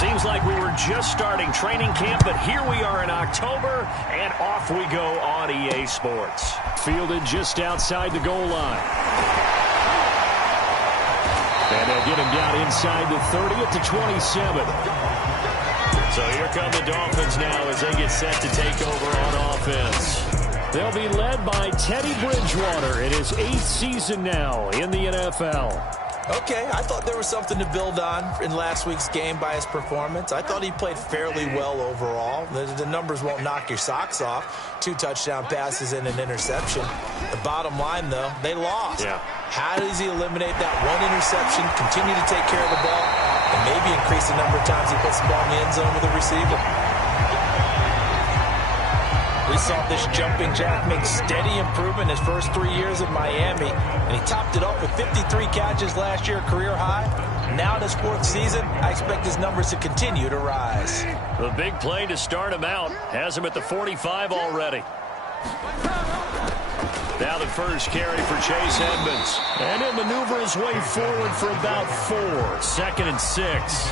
Seems like we were just starting training camp, but here we are in October, and off we go on EA Sports. Fielded just outside the goal line. And they'll get him down inside the 30 at the 27. So here come the Dolphins now as they get set to take over on offense. They'll be led by Teddy Bridgewater in his 8th season now in the NFL. Okay, I thought there was something to build on in last week's game by his performance. I thought he played fairly well overall. The numbers won't knock your socks off. 2 touchdown passes and an interception. The bottom line, though, they lost. Yeah. How does he eliminate that 1 interception, continue to take care of the ball, and maybe increase the number of times he puts the ball in the end zone with a receiver? We saw this jumping jack make steady improvement his first 3 years in Miami, and he topped it off with 53 catches last year, career high. Now in his 4th season, I expect his numbers to continue to rise. The big play to start him out has him at the 45 already. Now the first carry for Chase Edmonds. And he'll maneuver his way forward for about 4. 2nd and 6.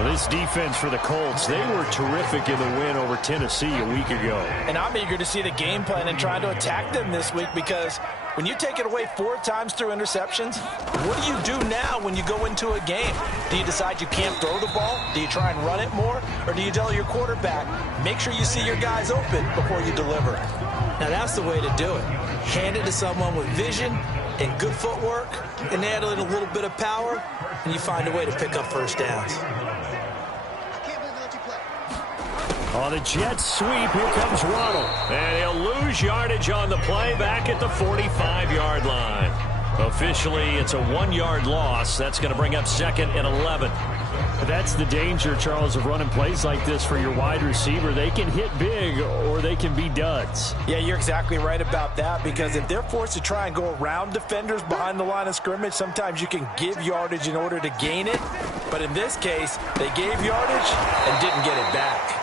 This defense for the Colts, they were terrific in the win over Tennessee a week ago. And I'm eager to see the game plan and try to attack them this week, because when you take it away 4 times through interceptions, what do you do now when you go into a game? Do you decide you can't throw the ball? Do you try and run it more? Or do you tell your quarterback, make sure you see your guys open before you deliver? Now that's the way to do it. Hand it to someone with vision and good footwork, and add in a little bit of power, and you find a way to pick up first downs. On the jet sweep, here comes Ronald. And he'll lose yardage on the play back at the 45-yard line. Officially, it's a 1-yard loss. That's going to bring up 2nd and 11. That's the danger, Charles, of running plays like this for your wide receiver. They can hit big or they can be duds. Yeah, you're exactly right about that, because if they're forced to try and go around defenders behind the line of scrimmage, sometimes you can give yardage in order to gain it. But in this case, they gave yardage and didn't get it back.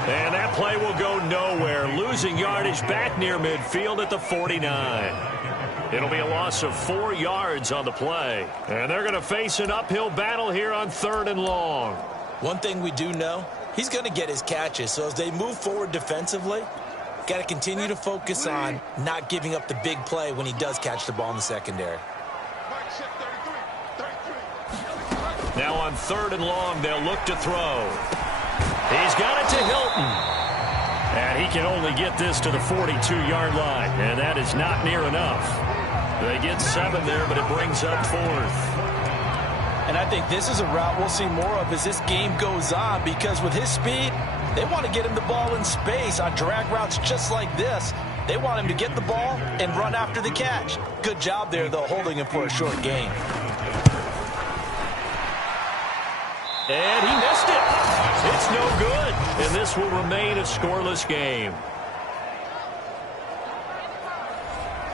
And that play will go nowhere, losing yardage back near midfield at the 49. It'll be a loss of 4 yards on the play. And they're going to face an uphill battle here on 3rd and long. One thing we do know, he's going to get his catches. So as they move forward defensively, got to continue to focus on not giving up the big play when he does catch the ball in the secondary. Now on 3rd and long, they'll look to throw. He's got it to Hilton. And he can only get this to the 42-yard line. And that is not near enough. They get 7 there, but it brings up 4th. And I think this is a route we'll see more of as this game goes on, because with his speed, they want to get him the ball in space on drag routes just like this. They want him to get the ball and run after the catch. Good job there, though, holding him for a short gain. And he missed it. It's no good. And this will remain a scoreless game.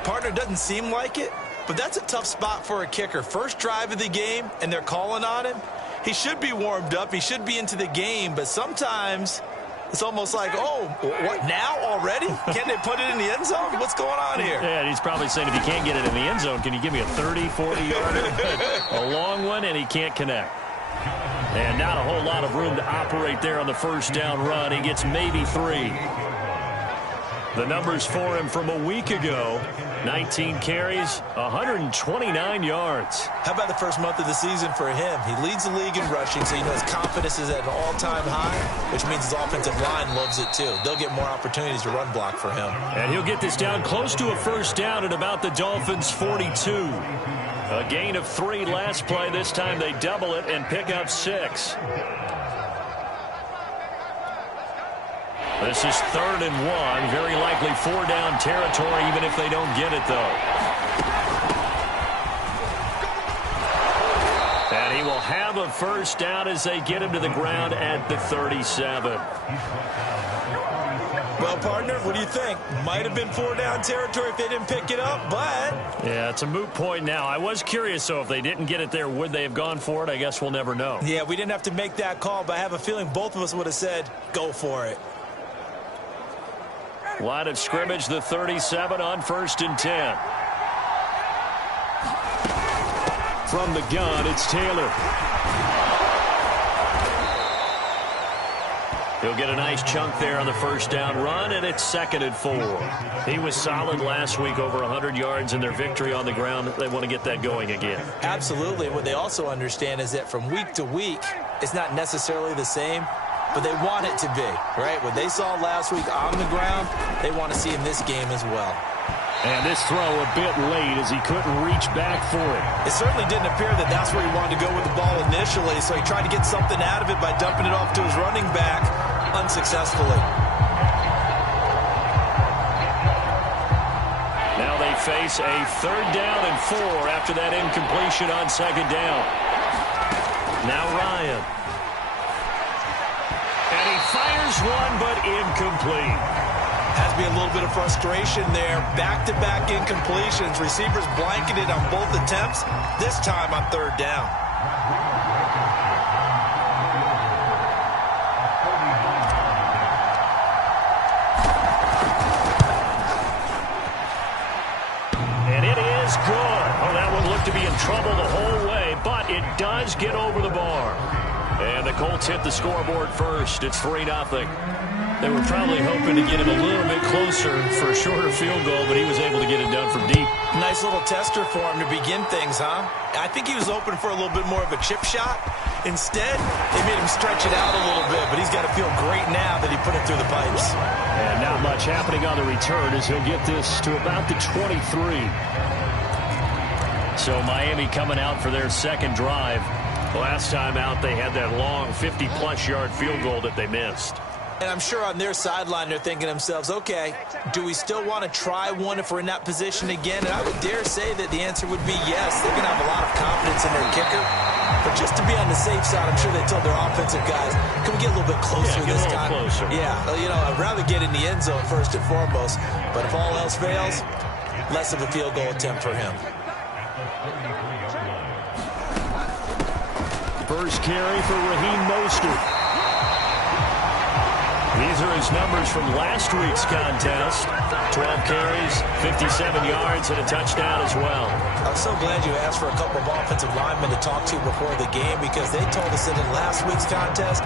Partner, doesn't seem like it, but that's a tough spot for a kicker. First drive of the game, and they're calling on him. He should be warmed up. He should be into the game, but sometimes it's almost like, oh, what, now already? Can't they put it in the end zone? What's going on here? Yeah, and he's probably saying, if you can't get it in the end zone, can you give me a 30, 40-yarder? A long one, and he can't connect. And not a whole lot of room to operate there on the first down run. He gets maybe 3. The numbers for him from a week ago: 19 carries, 129 yards. How about the first month of the season for him? He leads the league in rushing, so you know his confidence is at an all-time high, which means his offensive line loves it too. They'll get more opportunities to run block for him. And he'll get this down close to a first down at about the Dolphins' 42. A gain of 3 last play. This time they double it and pick up 6. This is 3rd and 1. Very likely 4-down territory, even if they don't get it, though. And he will have a first down as they get him to the ground at the 37. Well, partner, what do you think? Might have been 4-down territory if they didn't pick it up, but... Yeah, it's a moot point now. I was curious, so if they didn't get it there, would they have gone for it? I guess we'll never know. Yeah, we didn't have to make that call, but I have a feeling both of us would have said, go for it. Line of scrimmage, the 37 on 1st and 10. From the gun, it's Taylor. He'll get a nice chunk there on the first down run, and it's 2nd and 4. He was solid last week, over 100 yards in their victory on the ground. They want to get that going again. Absolutely. What they also understand is that from week to week, it's not necessarily the same, but they want it to be, right? What they saw last week on the ground, they want to see in this game as well. And this throw a bit late as he couldn't reach back for it. It certainly didn't appear that that's where he wanted to go with the ball initially, so he tried to get something out of it by dumping it off to his running back unsuccessfully. Now they face a 3rd down and 4 after that incompletion on 2nd down. Now Ryan. And he fires one, but incomplete. Has to be a little bit of frustration there. Back-to-back incompletions. Receivers blanketed on both attempts, this time on 3rd down. And it is good. Oh, that one looked to be in trouble the whole way, but it does get over the bar. And the Colts hit the scoreboard first. It's 3-0. They were probably hoping to get him a little bit closer for a shorter field goal, but he was able to get it done from deep. Nice little tester for him to begin things, huh? I think he was open for a little bit more of a chip shot. Instead, they made him stretch it out a little bit, but he's got to feel great now that he put it through the pipes. And not much happening on the return as he'll get this to about the 23. So Miami coming out for their 2nd drive. Last time out, they had that long 50-plus yard field goal that they missed. And I'm sure on their sideline they're thinking to themselves, okay, do we still want to try one if we're in that position again? And I would dare say that the answer would be yes. They're going to have a lot of confidence in their kicker. But just to be on the safe side, I'm sure they told their offensive guys, can we get a little bit closer this time? Closer. Yeah, you know, I'd rather get in the end zone first and foremost. But if all else fails, less of a field goal attempt for him. First carry for Raheem Mostert. These are his numbers from last week's contest. 12 carries, 57 yards, and a touchdown as well. I'm so glad you asked for a couple of offensive linemen to talk to before the game, because they told us that in last week's contest,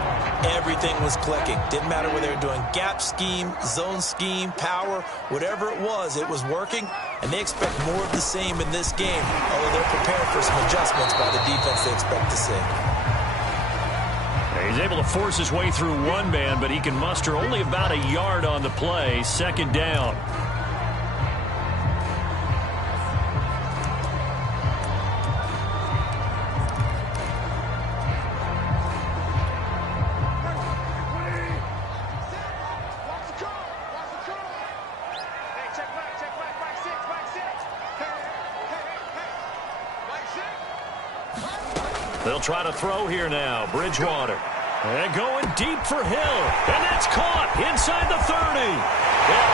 everything was clicking. Didn't matter whether they were doing gap scheme, zone scheme, power, whatever it was working, and they expect more of the same in this game, although they're prepared for some adjustments by the defense they expect to see. He's able to force his way through one man, but he can muster only about a yard on the play. 2nd down. They'll try to throw here now. Bridgewater. And going deep for Hill. And that's caught inside the 30. And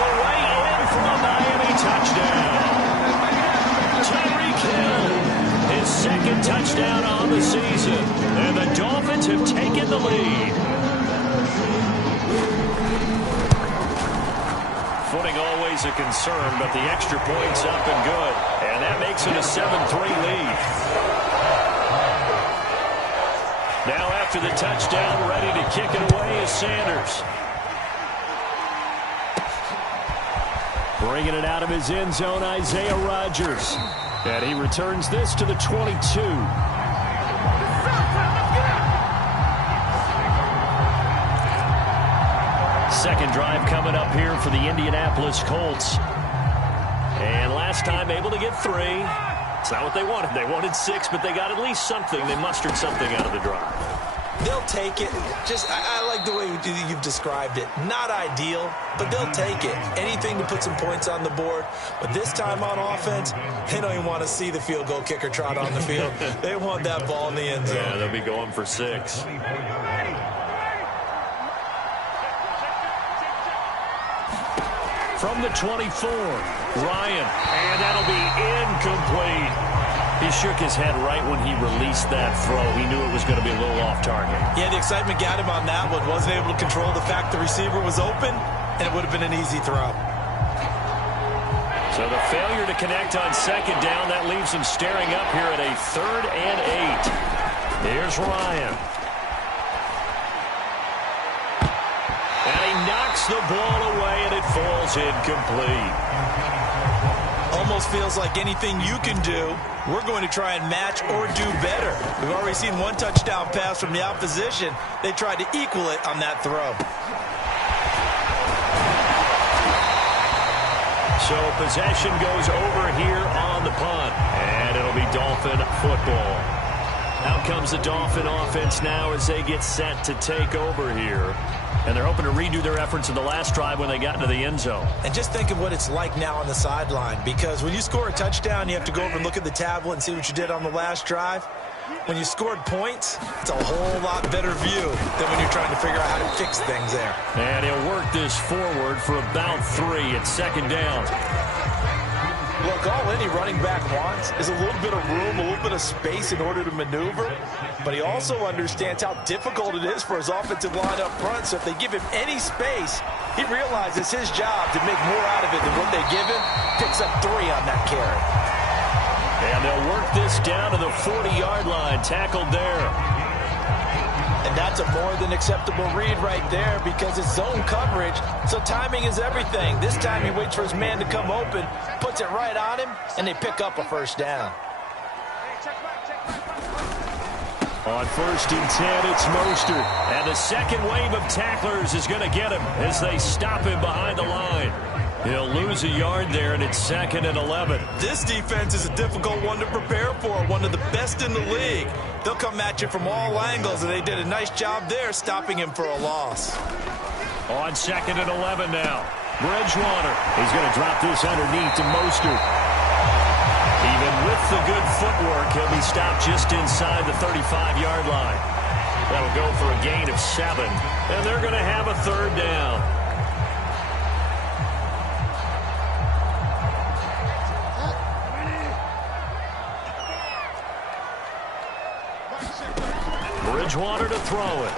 all the way in for a Miami touchdown. Tyreek Hill, his 2nd touchdown on the season. And the Dolphins have taken the lead. Footing always a concern, but the extra point's up and good. And that makes it a 7-3 lead. Now after the touchdown, ready to kick it away is Sanders. Bringing it out of his end zone, Isaiah Rodgers. And he returns this to the 22. Second drive coming up here for the Indianapolis Colts. And last time able to get 3. It's not what they wanted. They wanted 6, but they got at least something. They mustered something out of the drive. They'll take it. I like the way you've described it. Not ideal, but they'll take it. Anything to put some points on the board. But this time on offense, they don't even want to see the field goal kicker trot on the field. They want that ball in the end zone. Yeah, they'll be going for 6. From the 24, Ryan, and that'll be incomplete. He shook his head right when he released that throw. He knew it was going to be a little off target. Yeah, the excitement got him on that one. Wasn't able to control the fact the receiver was open, and it would have been an easy throw. So the failure to connect on 2nd down, that leaves him staring up here at a 3rd and 8. Here's Ryan. knocks the ball away, and it falls incomplete. Almost feels like anything you can do, we're going to try and match or do better. We've already seen one touchdown pass from the opposition. They tried to equal it on that throw. So possession goes over here on the punt, and it'll be Dolphin football. Out comes the Dolphin offense now as they get set to take over here. And they're hoping to redo their efforts in the last drive when they got into the end zone. And just think of what it's like now on the sideline, because when you score a touchdown, you have to go over and look at the tablet and see what you did on the last drive. When you scored points, it's a whole lot better view than when you're trying to figure out how to fix things there. And he'll work this forward for about 3 at second down. Look, all any running back wants is a little bit of room, a little bit of space in order to maneuver. But he also understands how difficult it is for his offensive line up front. So if they give him any space, he realizes his job to make more out of it than what they give him. Picks up 3 on that carry. And they'll work this down to the 40-yard line, tackled there. And that's a more than acceptable read right there because it's zone coverage, so timing is everything. This time he waits for his man to come open, puts it right on him, and they pick up a first down. On 1st and 10, it's Mostert. And the second wave of tacklers is going to get him as they stop him behind the line. He'll lose a yard there, and it's 2nd and 11. This defense is a difficult one to prepare for, one of the best in the league. They'll come at you from all angles, and they did a nice job there stopping him for a loss. On 2nd and 11 now. Bridgewater. He's going to drop this underneath to Mostert. Even with the good footwork, he'll be stopped just inside the 35-yard line. That'll go for a gain of 7, and they're going to have a 3rd down. Bridgewater to throw it.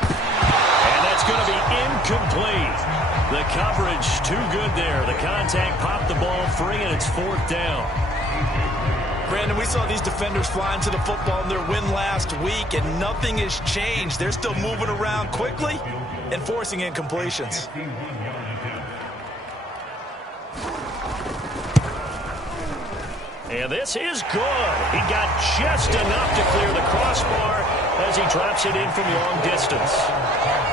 And that's going to be incomplete. The coverage too good there. The contact popped the ball free, and it's 4th down. Brandon, we saw these defenders flying to the football in their win last week, and nothing has changed. They're still moving around quickly and forcing incompletions. And this is good. He got just enough to clear the crossbar as he drops it in from long distance.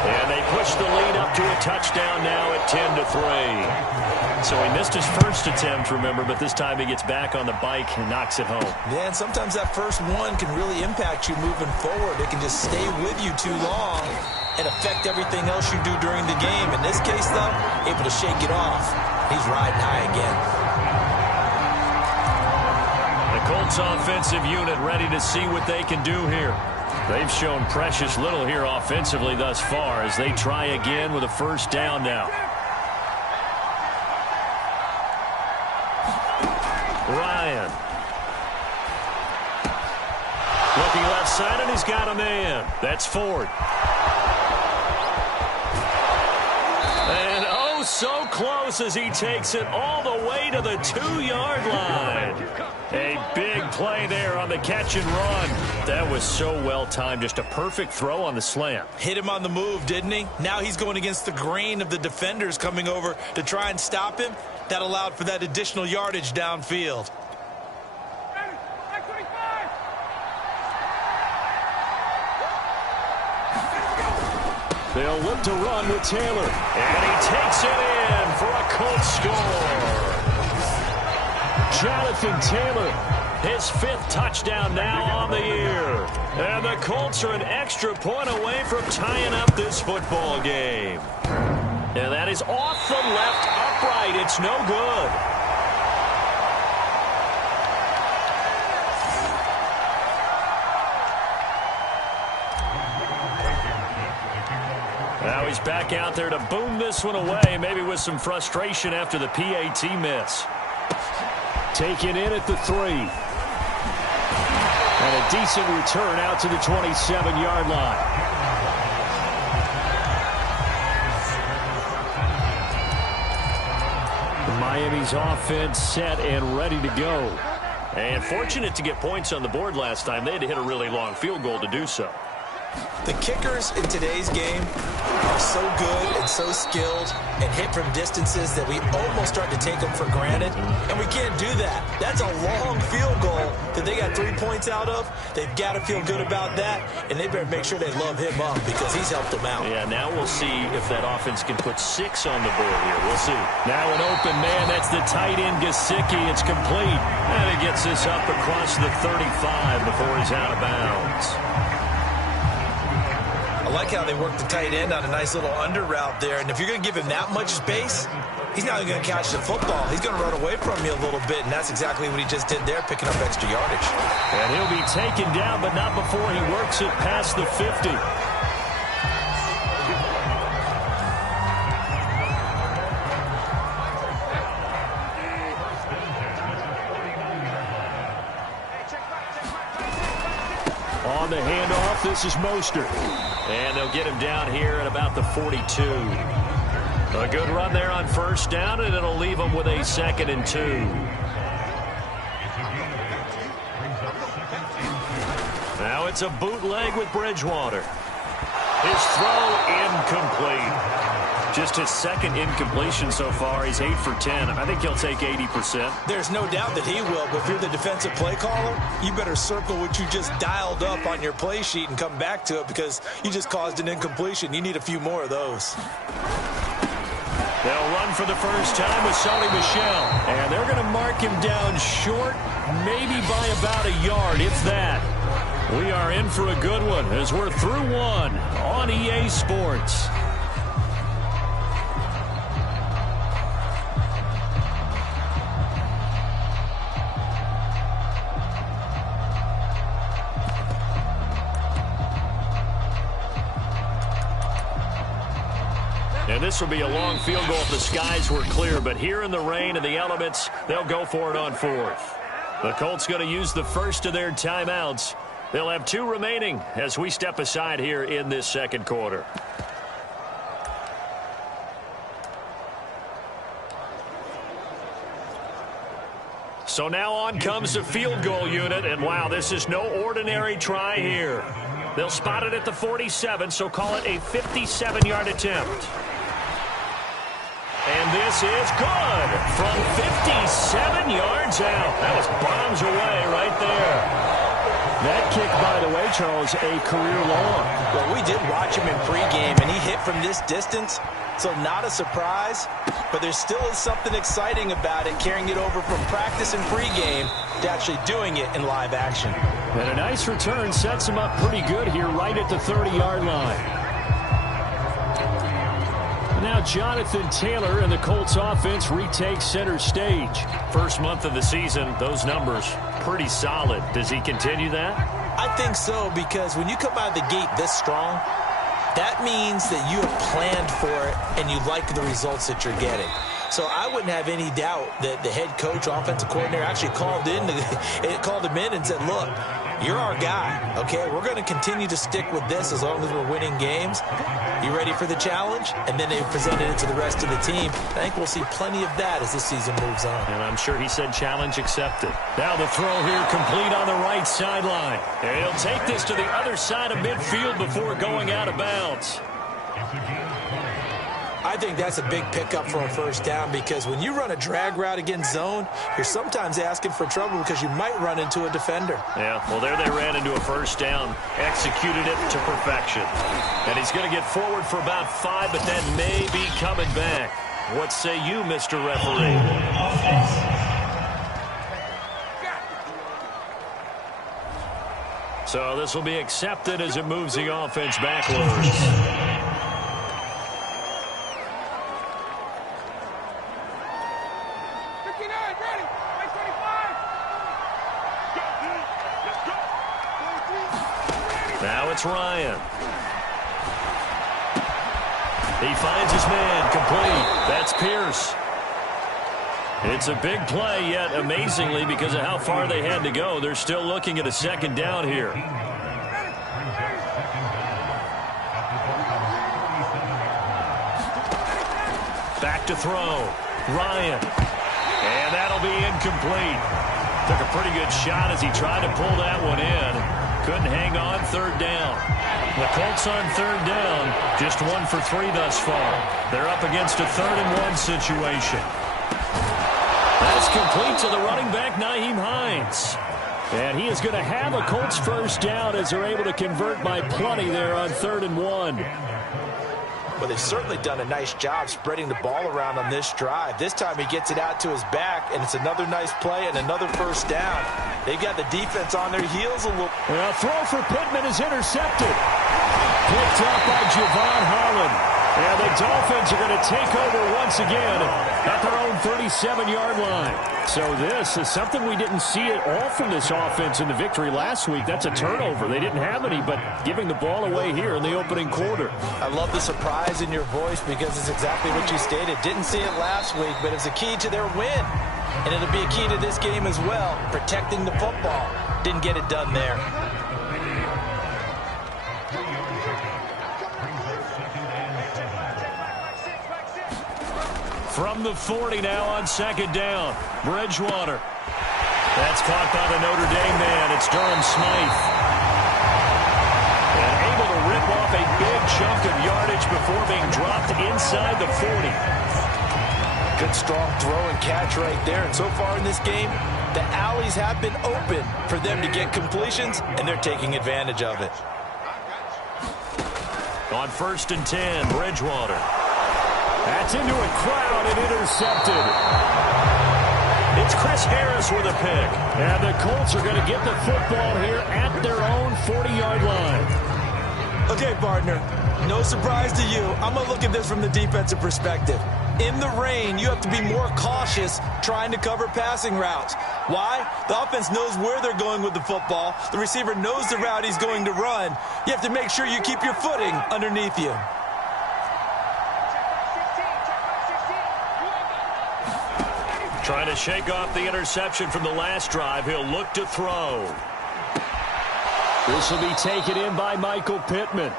And they push the lead up to a touchdown now at 10-3. So he missed his first attempt, remember, but this time he gets back on the bike and knocks it home. Yeah, and sometimes that first one can really impact you moving forward. It can just stay with you too long and affect everything else you do during the game. In this case, though, able to shake it off. He's riding high again. The Colts offensive unit ready to see what they can do here. They've shown precious little here offensively thus far as they try again with a first down now. Ryan. Looking left side, and he's got a man. That's Ford. And oh, so close as he takes it all the way to the 2-yard line. A big play there on the catch and run. That was so well timed. Just a perfect throw on the slant. Hit him on the move, didn't he? Now he's going against the grain of the defenders coming over to try and stop him. That allowed for that additional yardage downfield. They'll look to run with Taylor. And he takes it in for a Colts score. Jonathan Taylor, his 5th touchdown now on the year. And the Colts are an extra point away from tying up this football game. And that is off the left upright. It's no good. Now he's back out there to boom this one away, maybe with some frustration after the PAT miss. Taken in at the 3. And a decent return out to the 27-yard line. Miami's offense set and ready to go. And fortunate to get points on the board last time. They had to hit a really long field goal to do so. The kickers in today's game are so good and so skilled and hit from distances that we almost start to take them for granted, and we can't do that. That's a long field goal that they got 3 points out of. They've got to feel good about that, and they better make sure they love him up because he's helped them out. Yeah, now we'll see if that offense can put 6 on the board here. We'll see. Now an open man. That's the tight end, Gesicki. It's complete, and it gets this up across the 35 before he's out of bounds. I like how they work the tight end on a nice little under route there. And if you're going to give him that much space, he's not going to catch the football. He's going to run away from you a little bit, and that's exactly what he just did there, picking up extra yardage. And he'll be taken down, but not before he works it past the 50. On the handoff, this is Mostert. And they'll get him down here at about the 42. A good run there on first down, and it'll leave him with a 2nd and 2. Now it's a bootleg with Bridgewater. His throw incomplete. Just his 2nd incompletion so far. He's 8 for 10. I think he'll take 80%. There's no doubt that he will, but if you're the defensive play caller, you better circle what you just dialed up on your play sheet and come back to it because you just caused an incompletion. You need a few more of those. They'll run for the first time with Sony Michel. And they're going to mark him down short, maybe by about a yard, if that. We are in for a good one as we're through one on EA Sports. And this will be a long field goal if the skies were clear. But here in the rain and the elements, they'll go for it on 4th. The Colts going to use the first of their timeouts. They'll have 2 remaining as we step aside here in this 2nd quarter. So now on comes the field goal unit. And wow, this is no ordinary try here. They'll spot it at the 47, so call it a 57-yard attempt. And this is good from 57 yards out. That was bombs away right there. That kick, by the way, Charles, a career long. Well, we did watch him in pregame, and he hit from this distance, so not a surprise. But there still is something exciting about it, carrying it over from practice and pregame to actually doing it in live action. And a nice return sets him up pretty good here right at the 30-yard line. Now Jonathan Taylor and the Colts offense retake center stage. First month of the season, those numbers pretty solid. Does he continue that? I think so, because when you come out of the gate this strong, that means that you have planned for it and you like the results that you're getting. So I wouldn't have any doubt that the head coach, offensive coordinator, actually called him in and said, look, you're our guy, okay? We're going to continue to stick with this as long as we're winning games. You ready for the challenge? And then they presented it to the rest of the team. I think we'll see plenty of that as the season moves on. And I'm sure he said challenge accepted. Now the throw here complete on the right sideline. And he'll take this to the other side of midfield before going out of bounds. I think that's a big pickup for a first down because when you run a drag route against zone, you're sometimes asking for trouble because you might run into a defender. Yeah, well, there they ran into a first down, executed it to perfection. And he's going to get forward for about 5, but that may be coming back. What say you, Mr. Referee? So this will be accepted as it moves the offense backwards. Now it's Ryan. He finds his man, complete. That's Pierce. It's a big play, yet amazingly, because of how far they had to go, they're still looking at a second down here. Back to throw. Ryan. And that'll be incomplete. Took a pretty good shot as he tried to pull that one in. Couldn't hang on third down. The Colts on third down, just 1 for 3 thus far. They're up against a 3rd-and-1 situation. That's complete to the running back, Nyheim Hines. And he is going to have a Colts first down as they're able to convert by plenty there on 3rd-and-1. Well, they've certainly done a nice job spreading the ball around on this drive. This time he gets it out to his back, and it's another nice play and another first down. They've got the defense on their heels a little. Well, throw for Pittman is intercepted. Picked up by Javon Holland. And the Dolphins are going to take over once again at their own 37-yard line. So this is something we didn't see at all from this offense in the victory last week. That's a turnover. They didn't have any, but giving the ball away here in the opening quarter. I love the surprise in your voice because it's exactly what you stated. Didn't see it last week, but it's a key to their win. And it'll be a key to this game as well, protecting the football. Didn't get it done there. From the 40 now on 2nd down. Bridgewater. That's caught by the Notre Dame man. It's Durham Smythe. And able to rip off a big chunk of yardage before being dropped inside the 40. Good strong throw and catch right there. And so far in this game, the alleys have been open for them to get completions, and they're taking advantage of it. On 1st and 10, Bridgewater. That's into a crowd and intercepted. It's Chris Harris with a pick. And the Colts are going to get the football here at their own 40-yard line. Okay, partner, no surprise to you. I'm going to look at this from the defensive perspective. In the rain, you have to be more cautious trying to cover passing routes. Why? The offense knows where they're going with the football. The receiver knows the route he's going to run. You have to make sure you keep your footing underneath you. Trying to shake off the interception from the last drive. He'll look to throw. This will be taken in by Michael Pittman.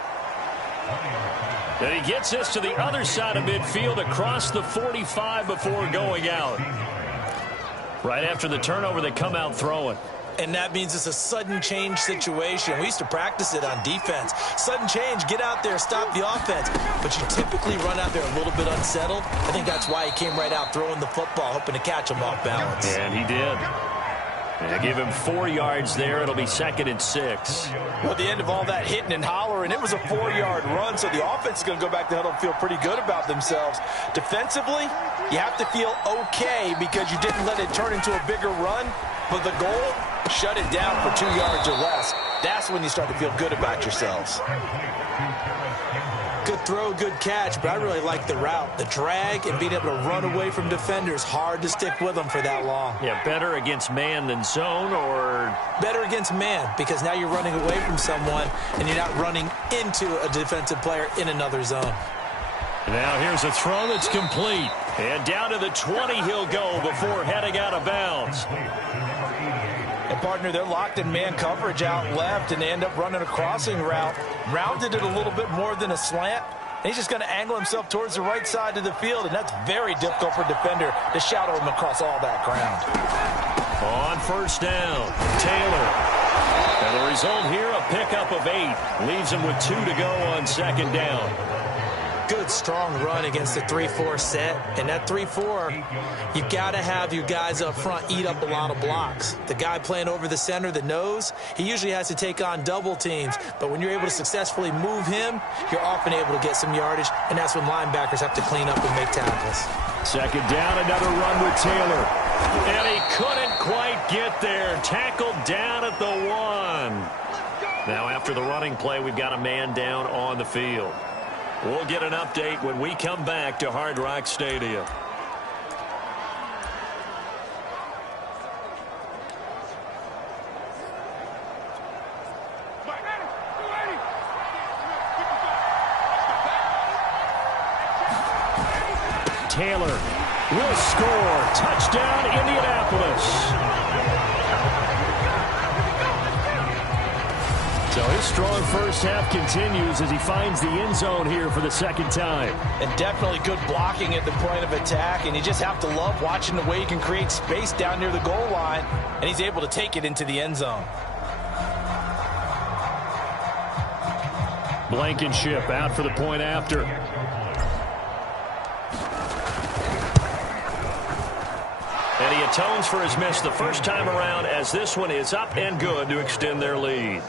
And he gets this to the other side of midfield across the 45 before going out. Right after the turnover, they come out throwing. And that means it's a sudden change situation. We used to practice it on defense. Sudden change, get out there, stop the offense. But you typically run out there a little bit unsettled. I think that's why he came right out throwing the football, hoping to catch him off balance. And he did. And give him 4 yards there. It'll be 2nd and 6. Well, at the end of all that hitting and hollering, it was a 4-yard run, so the offense is going to go back to the huddle and feel pretty good about themselves. Defensively, you have to feel okay because you didn't let it turn into a bigger run. But the goal, shut it down for 2 yards or less. That's when you start to feel good about yourselves. Good throw, good catch, but I really like the route. The drag and being able to run away from defenders, hard to stick with them for that long. Yeah, better against man than zone, or? Better against man, because now you're running away from someone and you're not running into a defensive player in another zone. Now here's a throw that's complete. And down to the 20 he'll go before heading out of bounds. And partner, they're locked in man coverage out left, and they end up running a crossing route. Rounded it a little bit more than a slant. And he's just going to angle himself towards the right side of the field, and that's very difficult for a defender to shadow him across all that ground. On 1st down, Taylor. And the result here, a pickup of 8. Leaves him with 2 to go on 2nd down. Good, strong run against the 3-4 set. And that 3-4, you got to have your guys up front eat up a lot of blocks. The guy playing over the center, the nose, he usually has to take on double teams. But when you're able to successfully move him, you're often able to get some yardage, and that's when linebackers have to clean up and make tackles. 2nd down, another run with Taylor. And he couldn't quite get there. Tackled down at the 1. Now after the running play, we've got a man down on the field. We'll get an update when we come back to Hard Rock Stadium. Taylor will score. Touchdown, Indianapolis. So his strong first half continues as he finds the end zone here for the 2nd time. And definitely good blocking at the point of attack, and you just have to love watching the way he can create space down near the goal line, and he's able to take it into the end zone. Blankenship out for the point after. And he atones for his miss the first time around, as this one is up and good to extend their lead.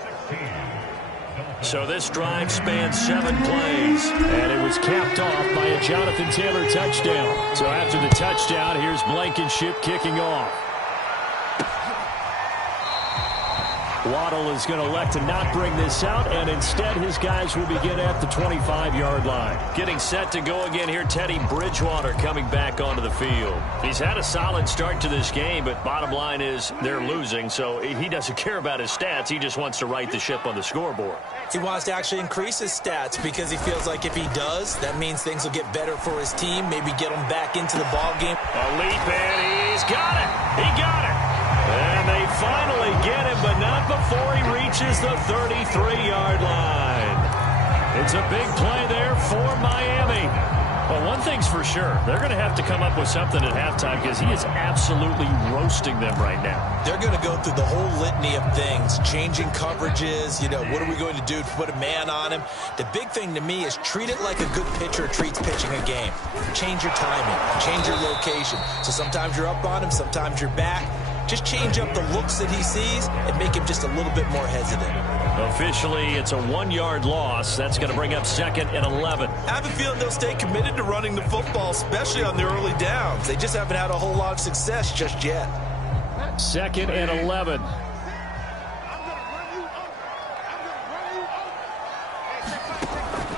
So this drive spans 7 plays, and it was capped off by a Jonathan Taylor touchdown. So after the touchdown, here's Blankenship kicking off. Waddle is going to elect to not bring this out, and instead his guys will begin at the 25-yard line. Getting set to go again here, Teddy Bridgewater coming back onto the field. He's had a solid start to this game, but bottom line is they're losing, so he doesn't care about his stats. He just wants to right the ship on the scoreboard. He wants to actually increase his stats because he feels like if he does, that means things will get better for his team, maybe get him back into the ball game. A leap, and he's got it. He got it. And they finally get him, but not before he reaches the 33-yard line. It's a big play there for Miami. Well, one thing's for sure. They're going to have to come up with something at halftime because he is absolutely roasting them right now. They're going to go through the whole litany of things, changing coverages, what are we going to do to put a man on him? The big thing to me is treat it like a good pitcher treats pitching a game. Change your timing, change your location. So sometimes you're up on him, sometimes you're back. Just change up the looks that he sees and make him just a little bit more hesitant. Officially, it's a 1-yard loss. That's going to bring up 2nd and 11. I have a feeling they'll stay committed to running the football, especially on the early downs. They just haven't had a whole lot of success just yet. 2nd and 11.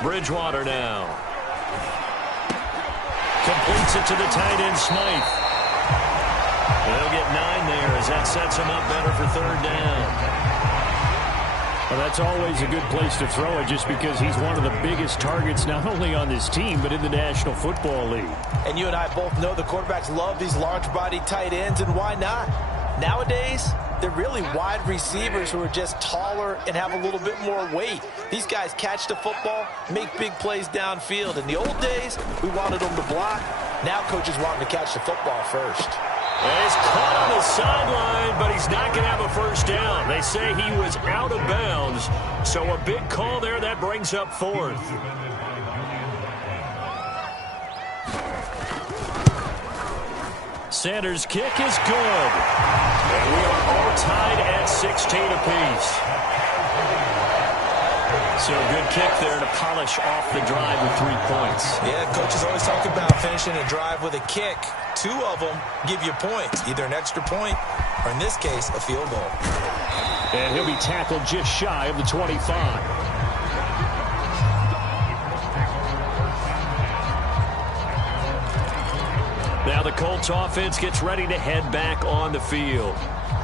Bridgewater now. Completes it to the tight end, Smythe. They'll get 9 there as that sets him up better for 3rd down. Well, that's always a good place to throw it just because he's one of the biggest targets not only on this team but in the National Football League. And you and I both know the quarterbacks love these large-body tight ends, and why not? Nowadays, they're really wide receivers who are just taller and have a little bit more weight. These guys catch the football, make big plays downfield. In the old days, we wanted them to block. Now coaches want them to catch the football first. And he's caught on the sideline, but he's not going to have a first down. They say he was out of bounds, so a big call there. That brings up 4th. Sanders' kick is good. And we are all tied at 16 apiece. So a good kick there to polish off the drive with 3 points. Yeah, coaches always talk about finishing a drive with a kick. 2 of them give you points, either an extra point or, in this case, a field goal. And he'll be tackled just shy of the 25. Now the Colts offense gets ready to head back on the field.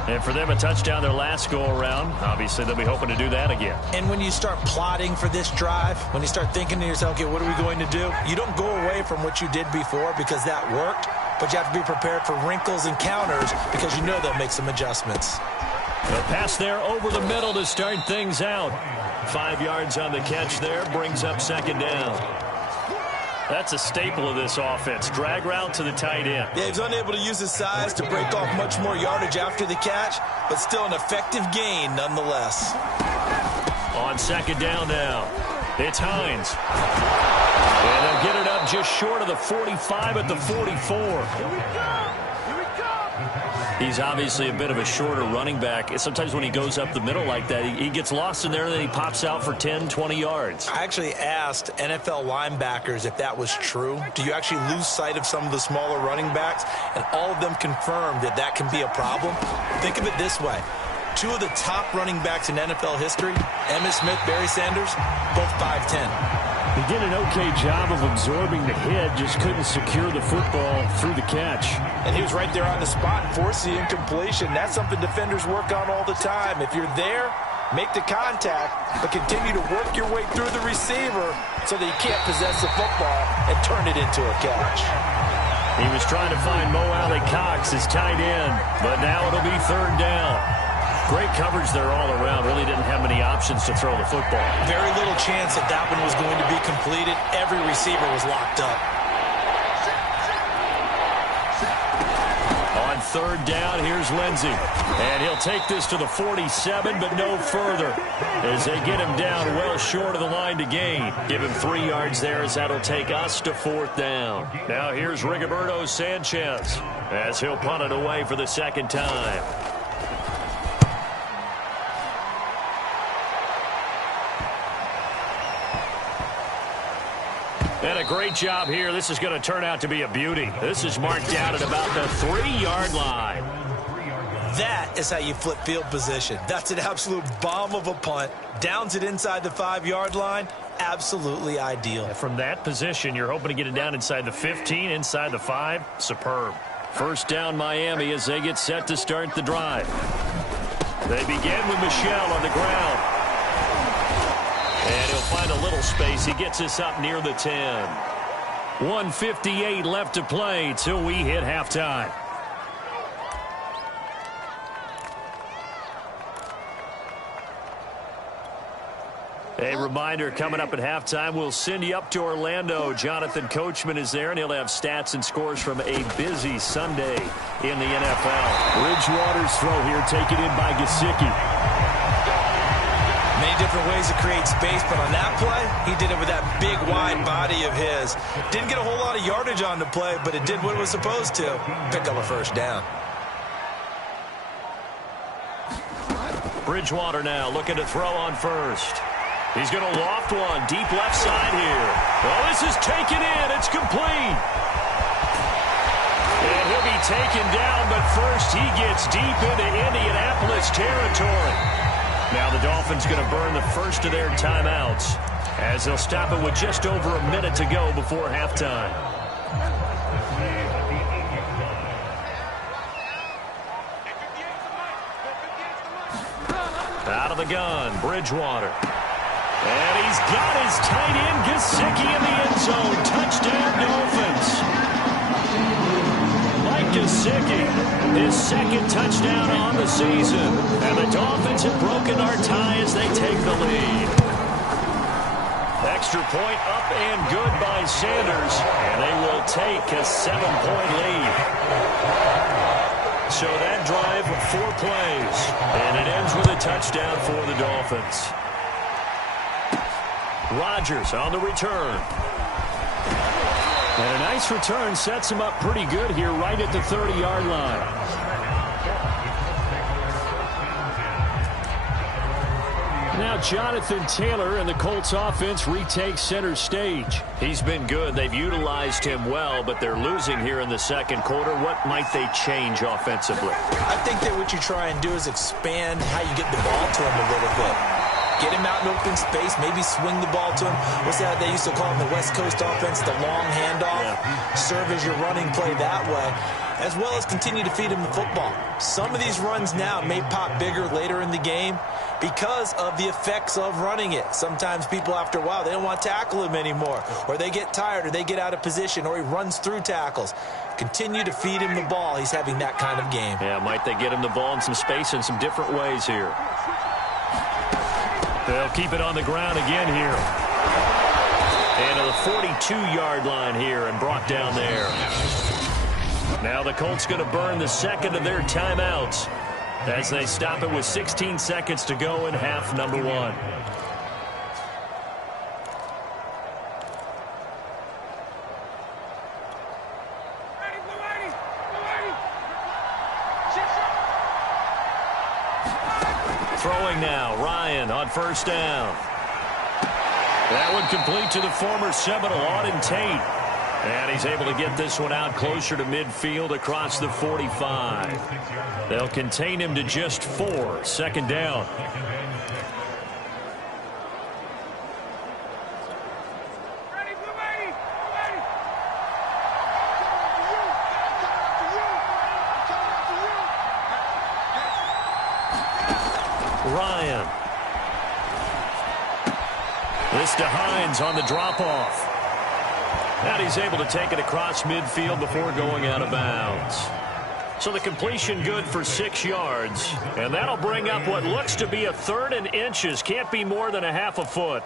And for them, a touchdown their last go-around. Obviously, they'll be hoping to do that again. And when you start plotting for this drive, when you start thinking to yourself, okay, what are we going to do? You don't go away from what you did before because that worked, but you have to be prepared for wrinkles and counters because you know they'll make some adjustments. A pass there over the middle to start things out. 5 yards on the catch there, brings up 2nd down. That's a staple of this offense. Drag route to the tight end. Yeah, he's unable to use his size to break off much more yardage after the catch, but still an effective gain nonetheless. On 2nd down now, it's Hines. And they'll get it up just short of the 45 at the 44. He's obviously a bit of a shorter running back. Sometimes when he goes up the middle like that, he gets lost in there and then he pops out for 10, 20 yards. I actually asked NFL linebackers if that was true. Do you actually lose sight of some of the smaller running backs? And all of them confirmed that that can be a problem. Think of it this way. 2 of the top running backs in NFL history, Emmitt Smith, Barry Sanders, both 5'10". He did an okay job of absorbing the hit, just couldn't secure the football through the catch. And he was right there on the spot, force the incompletion. That's something defenders work on all the time. If you're there, make the contact, but continue to work your way through the receiver so that you can't possess the football and turn it into a catch. He was trying to find Mo Alley Cox, his tight end, but now it'll be 3rd down. Great coverage there all around. Really didn't have many options to throw the football. Very little chance that that one was going to be completed. Every receiver was locked up. On third down. Here's Lindsey. And he'll take this to the 47, but no further, as they get him down well short of the line to gain. Give him 3 yards there, as that'll take us to 4th down. Now here's Rigoberto Sanchez, as he'll punt it away for the second time. And a great job here. This is going to turn out to be a beauty. This is marked out at about the 3-yard line. That is how you flip field position. That's an absolute bomb of a punt. Downs it inside the 5-yard line. Absolutely ideal. From that position, you're hoping to get it down inside the 15, inside the 5. Superb. First down, Miami, as they get set to start the drive. They begin with Michel on the ground. And he'll find a little space. He gets us up near the 10. 1:58 left to play till we hit halftime. A reminder, coming up at halftime, we'll send you up to Orlando. Jonathan Coachman is there, and he'll have stats and scores from a busy Sunday in the NFL. Bridgewater's throw here taken in by Gesicki. Many different ways to create space, but on that play, he did it with that big, wide body of his. Didn't get a whole lot of yardage on the play, but it did what it was supposed to. Pick up a first down. Bridgewater now looking to throw on first. He's going to loft one deep left side here. Oh, this is taken in. It's complete. And he'll be taken down, but first he gets deep into Indianapolis territory. Now the Dolphins going to burn the first of their timeouts, as they'll stop it with just over a minute to go before halftime. Out of the gun, Bridgewater. And he's got his tight end, Gesicki, in the end zone. Touchdown, Dolphins. Mike Gesicki, his second touchdown on the season. And the Dolphins have broken our tie as they take the lead. Extra point up and good by Sanders. And they will take a 7-point lead. So that drive, 4 plays. And it ends with a touchdown for the Dolphins. Rodgers on the return. And a nice return sets him up pretty good here right at the 30-yard line. Now Jonathan Taylor and the Colts offense retakes center stage. He's been good. They've utilized him well, but they're losing here in the second quarter. What might they change offensively? I think that what you try and do is expand how you get the ball to him a little bit. Get him out in open space, maybe swing the ball to him. What's that they used to call in the West Coast offense, the long handoff? Yeah. Serve as your running play that way, as well as continue to feed him the football. Some of these runs now may pop bigger later in the game because of the effects of running it. Sometimes people, after a while, they don't want to tackle him anymore, or they get tired, or they get out of position, or he runs through tackles. Continue to feed him the ball. He's having that kind of game. Yeah, might they get him the ball in some space in some different ways here. They'll keep it on the ground again here. And to the 42-yard line here and brought down there. Now the Colts going to burn the second of their timeouts as they stop it with 16 seconds to go in half number 1. Throwing now, Ryan on first down. That one complete to the former Seminole, Auden Tate. And he's able to get this one out closer to midfield across the 45. They'll contain him to just 4. Second down. Ryan. This to Hines on the drop-off. And he's able to take it across midfield before going out of bounds. So the completion good for 6 yards. And that'll bring up what looks to be a 3rd and inches. Can't be more than a half a foot.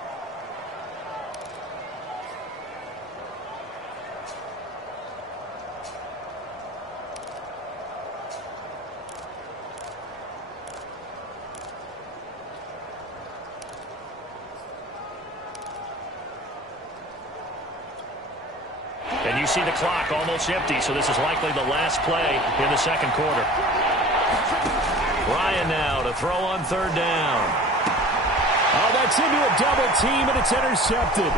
you see the clock almost empty, so this is likely the last play in the second quarter. Ryan now to throw on third down. Oh, that's into a double team, and it's intercepted.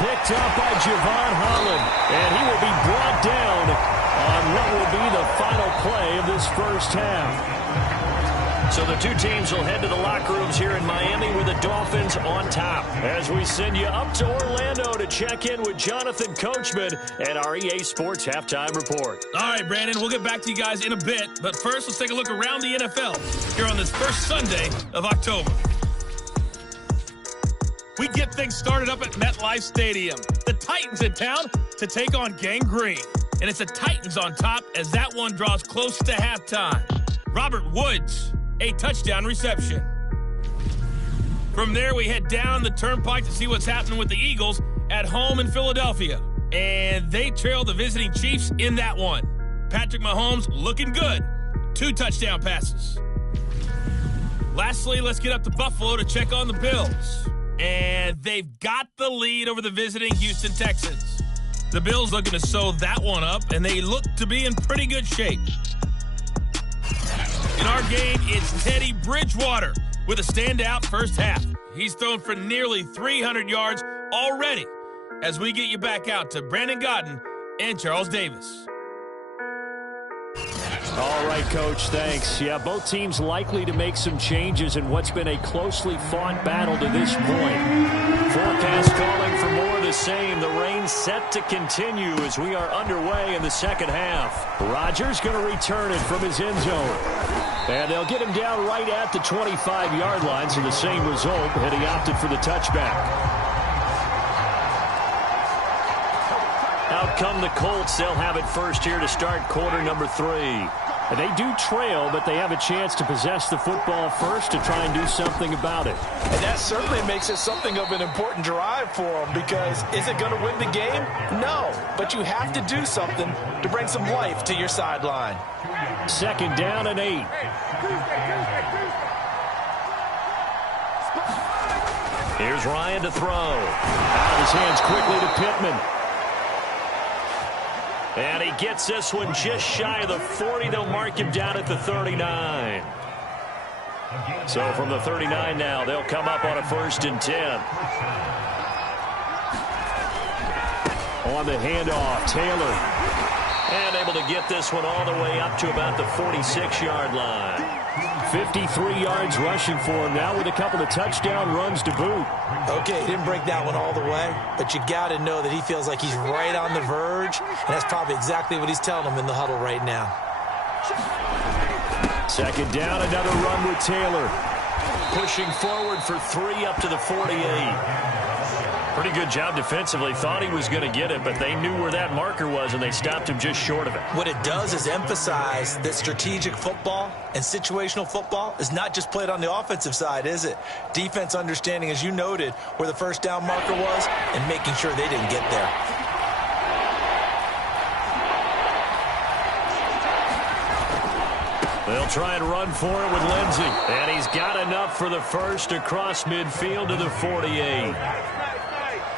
Picked up by Javon Holland, and he will be brought down on what will be the final play of this first half. So the two teams will head to the locker rooms here in Miami with the Dolphins on top. As we send you up to Orlando to check in with Jonathan Coachman and our EA Sports Halftime Report. All right, Brandon, we'll get back to you guys in a bit. But first, let's take a look around the NFL here on this first Sunday of October. We get things started up at MetLife Stadium. The Titans in town to take on Gang Green. And it's the Titans on top as that one draws close to halftime. Robert Woods, a touchdown reception. From there, we head down the turnpike to see what's happening with the Eagles at home in Philadelphia. And they trail the visiting Chiefs in that one. Patrick Mahomes looking good. 2 touchdown passes. Lastly, let's get up to Buffalo to check on the Bills. And they've got the lead over the visiting Houston Texans. The Bills looking to sew that one up, and they look to be in pretty good shape. In our game, it's Teddy Bridgewater with a standout first half. He's thrown for nearly 300 yards already as we get you back out to Brandon Godden and Charles Davis. All right, Coach, thanks. Yeah, both teams likely to make some changes in what's been a closely fought battle to this point. Forecast calling for more of the same. The rain set to continue as we are underway in the second half. Rodgers going to return it from his end zone. And they'll get him down right at the 25-yard line, so the same result, and he opted for the touchback. Out come the Colts. They'll have it first here to start quarter number 3. And they do trail, but they have a chance to possess the football first to try and do something about it. And that certainly makes it something of an important drive for them, because is it going to win the game? No, but you have to do something to bring some life to your sideline. Second down and 8. Here's Ryan to throw. Out of his hands quickly to Pittman. And he gets this one just shy of the 40. They'll mark him down at the 39. So from the 39 now, they'll come up on a 1st and 10. On the handoff, Taylor. And able to get this one all the way up to about the 46-yard line. 53 yards rushing for him now with a couple of touchdown runs to boot. Okay, he didn't break that one all the way, but you got to know that he feels like he's right on the verge, and that's probably exactly what he's telling them in the huddle right now. Second down, another run with Taylor. Pushing forward for 3 up to the 48. Pretty good job defensively. Thought he was going to get it, but they knew where that marker was, and they stopped him just short of it. What it does is emphasize that strategic football and situational football is not just played on the offensive side, is it? Defense understanding, as you noted, where the first down marker was and making sure they didn't get there. They'll try and run for it with Lindsey. And he's got enough for the first across midfield to the 48.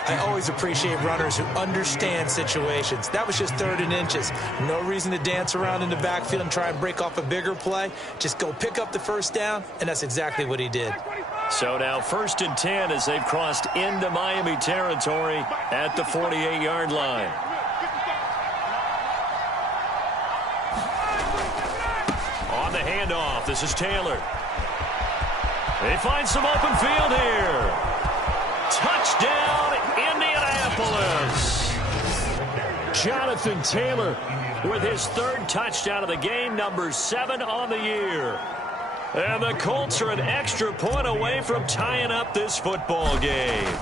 I always appreciate runners who understand situations. That was just 3rd and inches. No reason to dance around in the backfield and try and break off a bigger play. Just go pick up the first down, and that's exactly what he did. So now 1st and 10 as they've crossed into Miami territory at the 48-yard line. On the handoff, this is Taylor. They find some open field here. Touchdown, Indianapolis. Jonathan Taylor with his 3rd touchdown of the game, number 7 on the year. And the Colts are an extra point away from tying up this football game.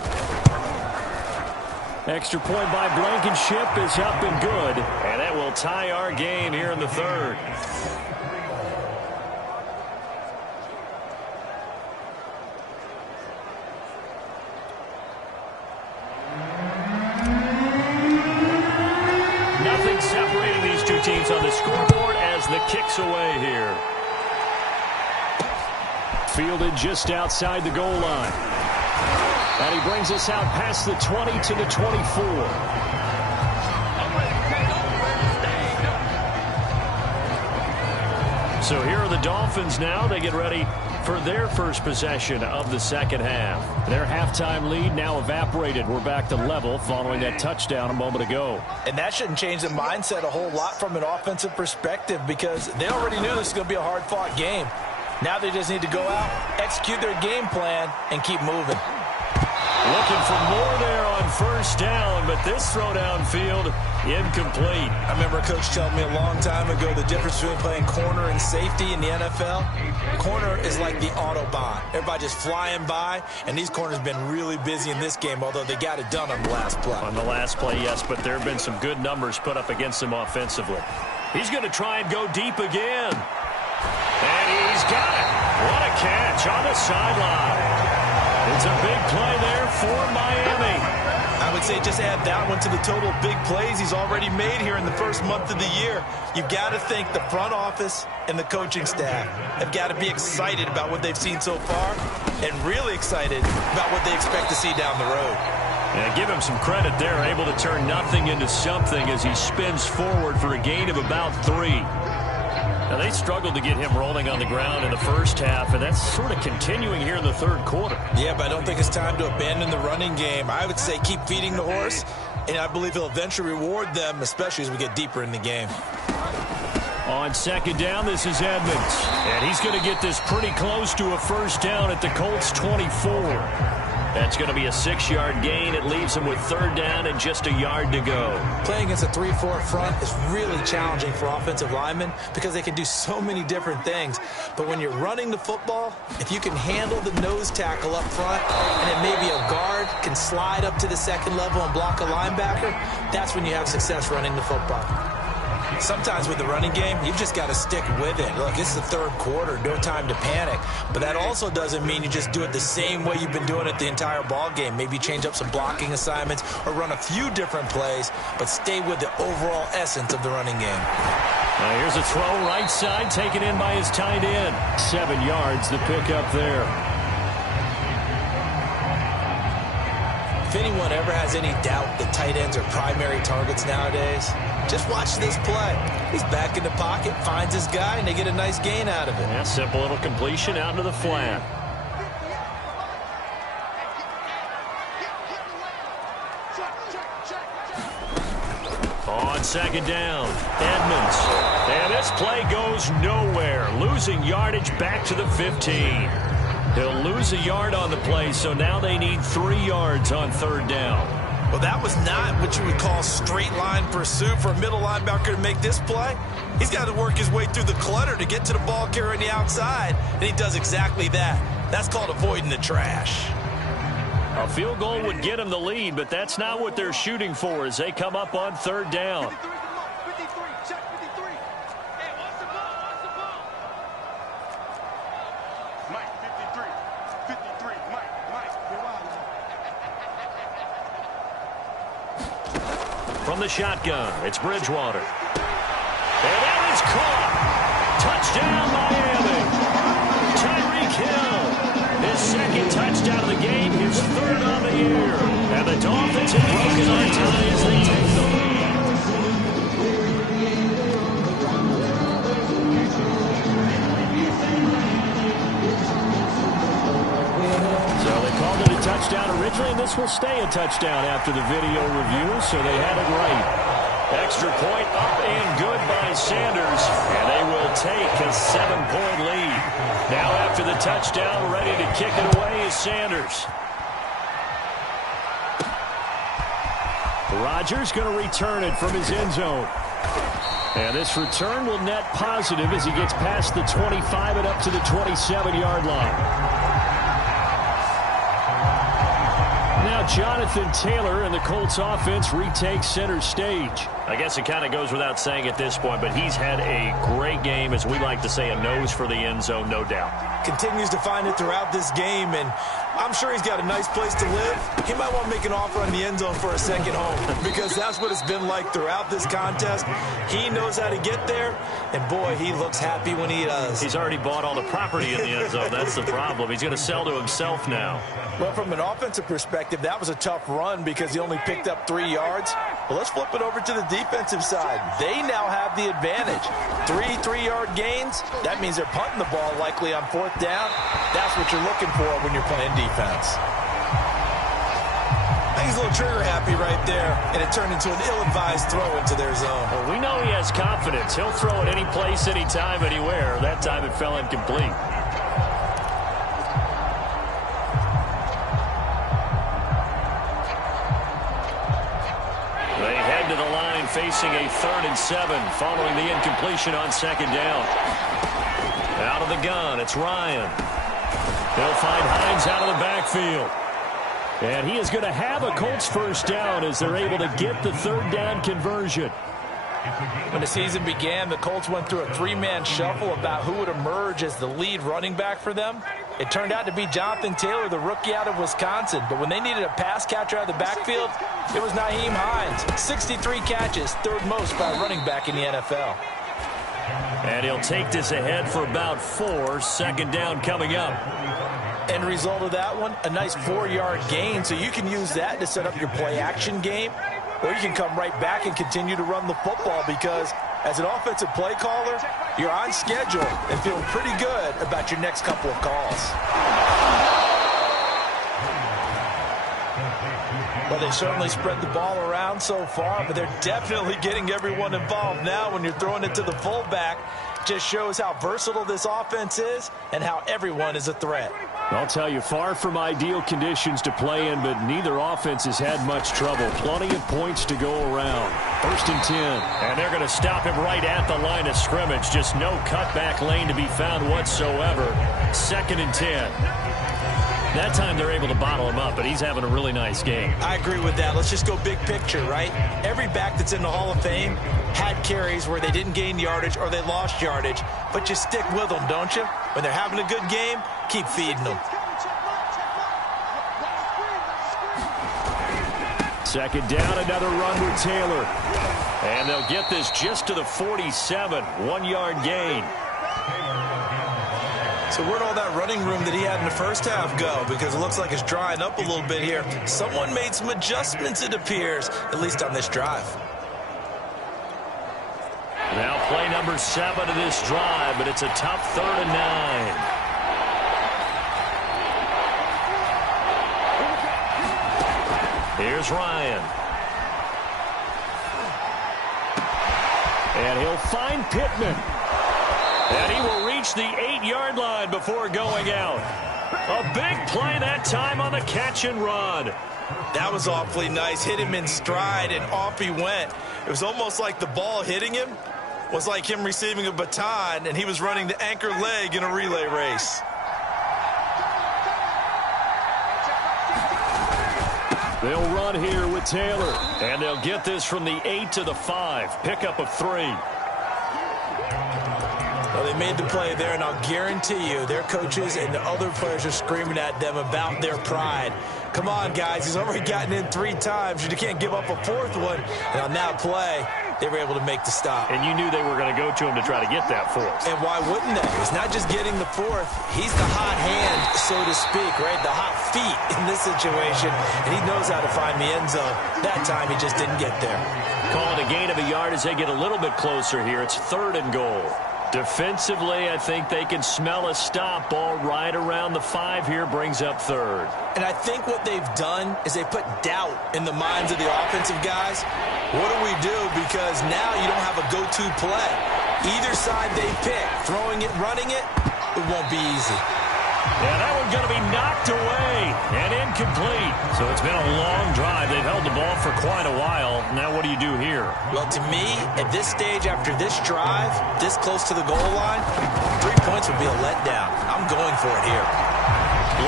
Extra point by Blankenship is up and good. And that will tie our game here in the 3rd. Nothing separating these two teams on the scoreboard as the kick's away here. Fielded just outside the goal line. And he brings us out past the 20 to the 24. So here are the Dolphins now. They get ready for their first possession of the second half. Their halftime lead now evaporated. We're back to level following that touchdown a moment ago. And that shouldn't change the mindset a whole lot from an offensive perspective because they already knew this was going to be a hard-fought game. Now they just need to go out, execute their game plan, and keep moving. Looking for more there on first down, but this throw downfield incomplete. I remember a coach telling me a long time ago the difference between playing corner and safety in the NFL. Corner is like the Autobahn. Everybody just flying by, and these corners have been really busy in this game, although they got it done on the last play. On the last play, yes, but there have been some good numbers put up against him offensively. He's going to try and go deep again. And he's got it. What a catch on the sideline. It's a big play there for Miami. I would say just add that one to the total big plays he's already made here in the first month of the year. You've got to think the front office and the coaching staff have got to be excited about what they've seen so far and really excited about what they expect to see down the road. And give him some credit there, able to turn nothing into something as he spins forward for a gain of about 3. Now, they struggled to get him rolling on the ground in the first half, and that's sort of continuing here in the third quarter. Yeah, but I don't think it's time to abandon the running game. I would say keep feeding the horse, and I believe he'll eventually reward them, especially as we get deeper in the game. On second down, this is Edmonds. And he's going to get this pretty close to a first down at the Colts' 24. That's going to be a 6-yard gain. It leaves him with third down and just a yard to go. Playing against a 3-4 front is really challenging for offensive linemen because they can do so many different things. But when you're running the football, if you can handle the nose tackle up front and then maybe a guard can slide up to the second level and block a linebacker, that's when you have success running the football. Sometimes with the running game, you've just got to stick with it. Look, it's the third quarter, no time to panic. But that also doesn't mean you just do it the same way you've been doing it the entire ball game. Maybe change up some blocking assignments or run a few different plays, but stay with the overall essence of the running game. Now here's a throw right side taken in by his tight end. 7 yards, the pickup there. If anyone ever has any doubt that tight ends are primary targets nowadays, just watch this play. He's back in the pocket, finds his guy, and they get a nice gain out of it. Yeah, simple little completion out into the flat. On second down, Edmonds. And this play goes nowhere. Losing yardage back to the 15. He'll lose a yard on the play, so now they need 3 yards on third down. Well, that was not what you would call straight line pursuit for a middle linebacker to make this play. He's got to work his way through the clutter to get to the ball carrier on the outside, and he does exactly that. That's called avoiding the trash. A field goal would get him the lead, but that's not what they're shooting for as they come up on third down. From the shotgun, it's Bridgewater. And that is caught. Touchdown, Miami. Tyreek Hill. His second touchdown of the game, his third on the year. And the Dolphins have broken our tie as they take the lead. So they called it a touchdown originally, and this will stay a touchdown after the video review, so they had it right. Extra point up and good by Sanders, and they will take a 7-point lead. Now after the touchdown, ready to kick it away is Sanders. Rodgers going to return it from his end zone. And this return will net positive as he gets past the 25 and up to the 27-yard line. Now Jonathan Taylor and the Colts offense retakes center stage. I guess it kind of goes without saying at this point, but he's had a great game, as we like to say, a nose for the end zone, no doubt. continues to find it throughout this game, and I'm sure he's got a nice place to live. He might want to make an offer on the end zone for a second home because that's what it's been like throughout this contest. He knows how to get there, and boy, he looks happy when he does. He's already bought all the property in the end zone. That's the problem. He's going to sell to himself now. Well, from an offensive perspective, that was a tough run because he only picked up 3 yards. But let's flip it over to the defensive side. They now have the advantage. 3-3-yard gains. That means they're punting the ball likely on 4th down. That's what you're looking for when you're playing defense. I think he's a little trigger happy right there, and it turned into an ill-advised throw into their zone. Well, we know he has confidence. He'll throw it any place, anytime, anywhere. That time it fell incomplete. They head to the line facing a 3rd and 7 following the incompletion on 2nd down. Out of the gun, it's Ryan. They'll find Hines out of the backfield. And he is going to have a Colts 1st down as they're able to get the 3rd down conversion. When the season began, the Colts went through a 3-man shuffle about who would emerge as the lead running back for them. It turned out to be Jonathan Taylor, the rookie out of Wisconsin. But when they needed a pass catcher out of the backfield, it was Nyheim Hines. 63 catches, 3rd most by a running back in the NFL. And he'll take this ahead for about 4. 2nd down coming up. End result of that one, a nice 4-yard gain. So you can use that to set up your play-action game. Or you can come right back and continue to run the football because as an offensive play caller, you're on schedule and feeling pretty good about your next couple of calls. Well, they certainly spread the ball around so far, but they're definitely getting everyone involved now when you're throwing it to the fullback. Just shows how versatile this offense is and how everyone is a threat. I'll tell you, far from ideal conditions to play in, but neither offense has had much trouble. Plenty of points to go around. 1st and 10. And they're going to stop him right at the line of scrimmage. Just no cutback lane to be found whatsoever. 2nd and 10. That time they're able to bottle him up, but he's having a really nice game. I agree with that. Let's just go big picture, right? Every back that's in the Hall of Fame had carries where they didn't gain yardage or they lost yardage, but you stick with them, don't you? When they're having a good game, keep feeding them. 2nd down, another run with Taylor. And they'll get this just to the 47. 1-yard gain. So where'd all that running room that he had in the first half go? Because it looks like it's drying up a little bit here. Someone made some adjustments, it appears, at least on this drive. Now play number 7 of this drive, but it's a tough 3rd and 9. Here's Ryan. And he'll find Pittman. And he will reach the 8-yard line before going out. A big play that time on the catch and run. That was awfully nice. Hit him in stride, and off he went. It was almost like the ball hitting him was like him receiving a baton, and he was running the anchor leg in a relay race. They'll run here with Taylor. And they'll get this from the 8 to the 5. Pickup of 3. Well, they made the play there, and I'll guarantee you their coaches and the other players are screaming at them about their pride. Come on, guys. He's already gotten in 3 times. You can't give up a 4th one. And on that play, they were able to make the stop. And you knew they were going to go to him to try to get that 4th. And why wouldn't they? It's not just getting the 4th. He's the hot hand, so to speak, right? The hot feet in this situation. And he knows how to find the end zone. That time, he just didn't get there. Call it a gain of a yard as they get a little bit closer here. It's 3rd and goal. Defensively, I think they can smell a stop. Ball right around the 5 here, brings up 3rd. And I think what they've done is they put doubt in the minds of the offensive guys. What do we do? Because now you don't have a go-to play. Either side they pick, throwing it, running it, it won't be easy. Yeah, that one's going to be knocked away and incomplete. So it's been a long drive. They've held the ball for quite a while. Now what do you do here? Well, to me, at this stage after this drive, this close to the goal line, 3 points would be a letdown. I'm going for it here.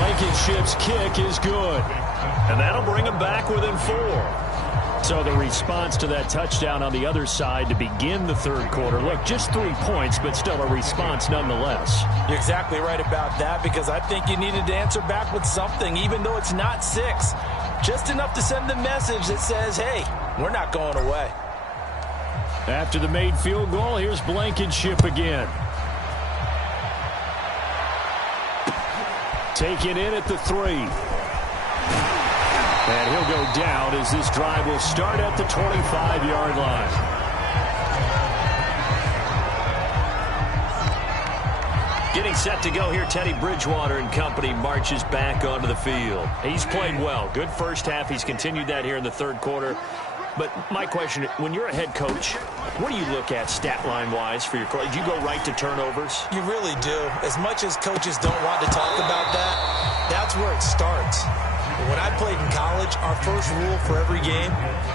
Blankenship's kick is good. And that'll bring them back within 4. So the response to that touchdown on the other side to begin the third quarter. Look, just 3 points, but still a response nonetheless. You're exactly right about that, because I think you needed to answer back with something, even though it's not 6. Just enough to send the message that says, hey, we're not going away. After the made field goal, here's Blankenship again. Taken in at the 3. And he'll go down as this drive will start at the 25-yard line. Getting set to go here, Teddy Bridgewater and company marches back onto the field. He's played well. Good first half. He's continued that here in the third quarter. But my question, when you're a head coach, what do you look at stat line-wise for your coach? Do you go right to turnovers? You really do. As much as coaches don't want to talk about that, that's where it starts. When I played in college, our first rule for every game,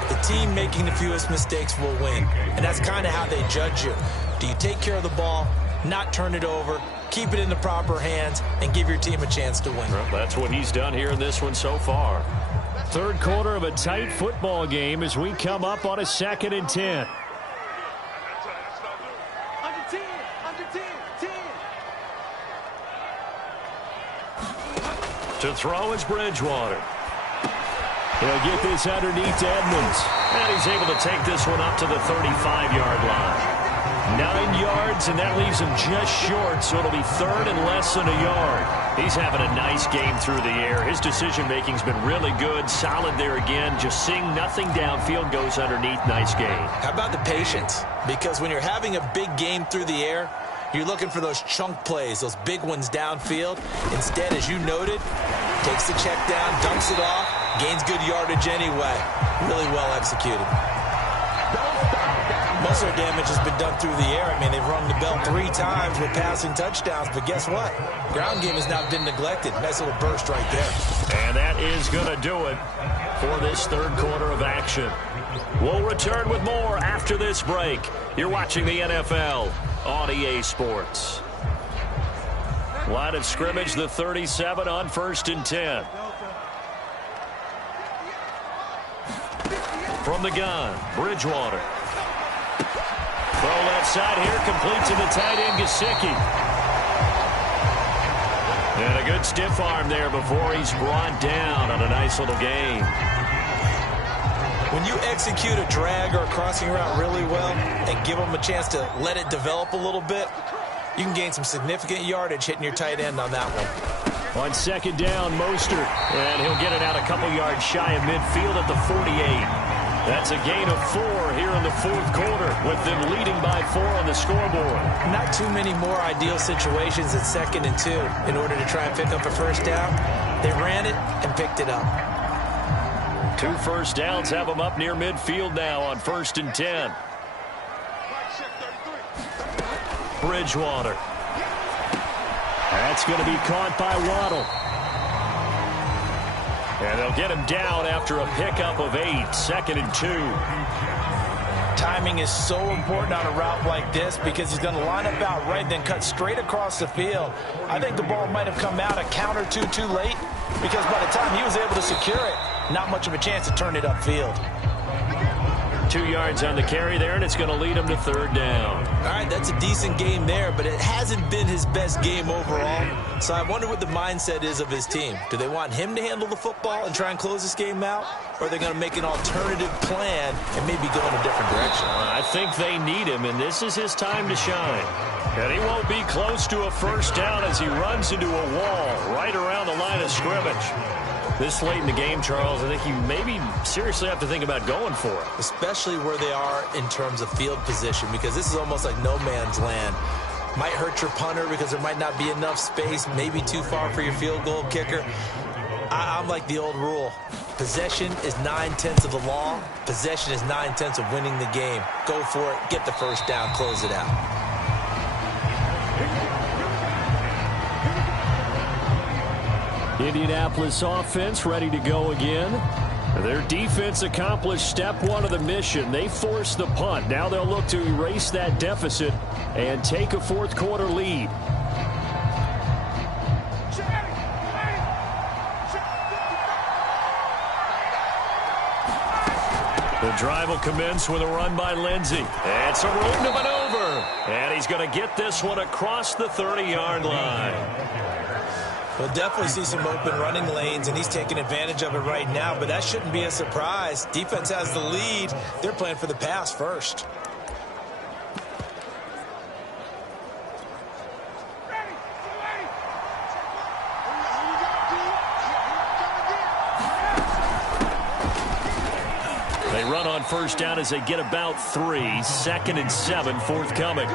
the team making the fewest mistakes will win. And that's kind of how they judge you. Do you take care of the ball, not turn it over, keep it in the proper hands, and give your team a chance to win? Well, that's what he's done here in this one so far. Third quarter of a tight football game as we come up on a 2nd and 10. To throw is Bridgewater. He'll get this underneath to Edmonds. And he's able to take this one up to the 35-yard line. 9 yards, and that leaves him just short, so it'll be third and less than a yard. He's having a nice game through the air. His decision-making's been really good. Solid there again. Just seeing nothing downfield, goes underneath. Nice game. How about the patience? Because when you're having a big game through the air, you're looking for those chunk plays, those big ones downfield. Instead, as you noted, takes the check down, dunks it off, gains good yardage anyway. Really well executed. Most of their damage has been done through the air. I mean, they've rung the bell 3 times with passing touchdowns, but guess what? Ground game has not been neglected. Nice little burst right there. And that is going to do it for this third quarter of action. We'll return with more after this break. You're watching the NFL on EA Sports. Line of scrimmage, the 37 on 1st and 10. From the gun, Bridgewater. Throw left side here, complete to the tight end, Gesicki. And a good stiff arm there before he's brought down on a nice little gain. When you execute a drag or a crossing route really well and give them a chance to let it develop a little bit, you can gain some significant yardage hitting your tight end on that one. On 2nd down, Mostert. And he'll get it out a couple yards shy of midfield at the 48. That's a gain of 4 here in the fourth quarter, with them leading by 4 on the scoreboard. Not too many more ideal situations at 2nd and 2 in order to try and pick up a first down. They ran it and picked it up. 2 first downs have them up near midfield now on 1st and 10. Bridgewater. That's going to be caught by Waddle. And they'll get him down after a pickup of 8, 2nd and 2. Timing is so important on a route like this because he's going to line up out right, then cut straight across the field. I think the ball might have come out a count or two too late because by the time he was able to secure it, not much of a chance to turn it upfield. 2 yards on the carry there, and it's going to lead him to 3rd down. All right, that's a decent game there, but it hasn't been his best game overall. So I wonder what the mindset is of his team. Do they want him to handle the football and try and close this game out? Or are they going to make an alternative plan and maybe go in a different direction? I think they need him, and this is his time to shine. And he won't be close to a first down as he runs into a wall right around the line of scrimmage. This late in the game, Charles, I think you maybe seriously have to think about going for it. Especially where they are in terms of field position, because this is almost like no man's land. Might hurt your punter because there might not be enough space, maybe too far for your field goal kicker. I'm like the old rule. Possession is 9/10 of the law. Possession is 9/10 of winning the game. Go for it, get the first down, close it out. Indianapolis offense ready to go again. Their defense accomplished step 1 of the mission. They forced the punt. Now they'll look to erase that deficit and take a fourth quarter lead. The drive will commence with a run by Lindsey. It's a room to maneuver. And he's going to get this one across the 30-yard line. We'll definitely see some open running lanes, and he's taking advantage of it right now, but that shouldn't be a surprise. Defense has the lead. They're playing for the pass first. They run on first down as they get about 3. 2nd and 7 forthcoming.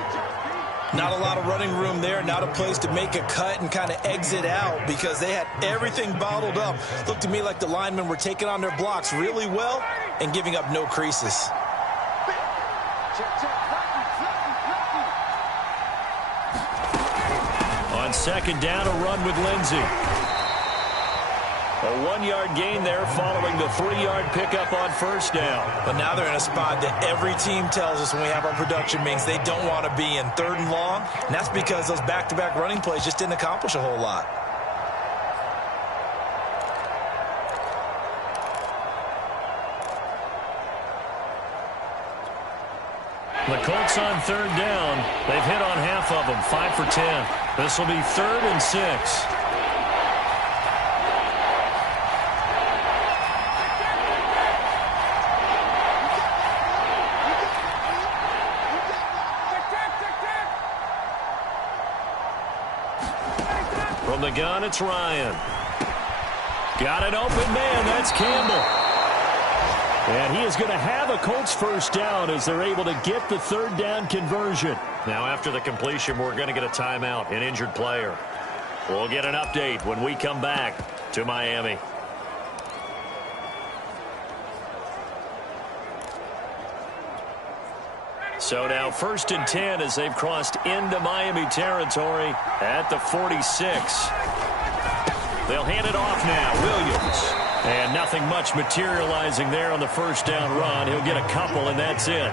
Not a lot of running room there, not a place to make a cut and kind of exit out because they had everything bottled up. Looked to me like the linemen were taking on their blocks really well and giving up no creases. On 2nd down, a run with Lindsey. A 1-yard gain there following the 3-yard pickup on first down. But now they're in a spot that every team tells us when we have our production meetings they don't want to be in, 3rd and long. And that's because those back-to-back running plays just didn't accomplish a whole lot. The Colts on 3rd down. They've hit on half of them, 5 for 10. This will be 3rd and 6. From the gun, it's Ryan. Got an open man. That's Campbell. And he is going to have a Colts first down as they're able to get the 3rd down conversion. Now, after the completion, we're going to get a timeout, an injured player. We'll get an update when we come back to Miami. So now 1st and 10 as they've crossed into Miami territory at the 46. They'll hand it off now. Williams. And nothing much materializing there on the first down run. He'll get a couple, and that's it.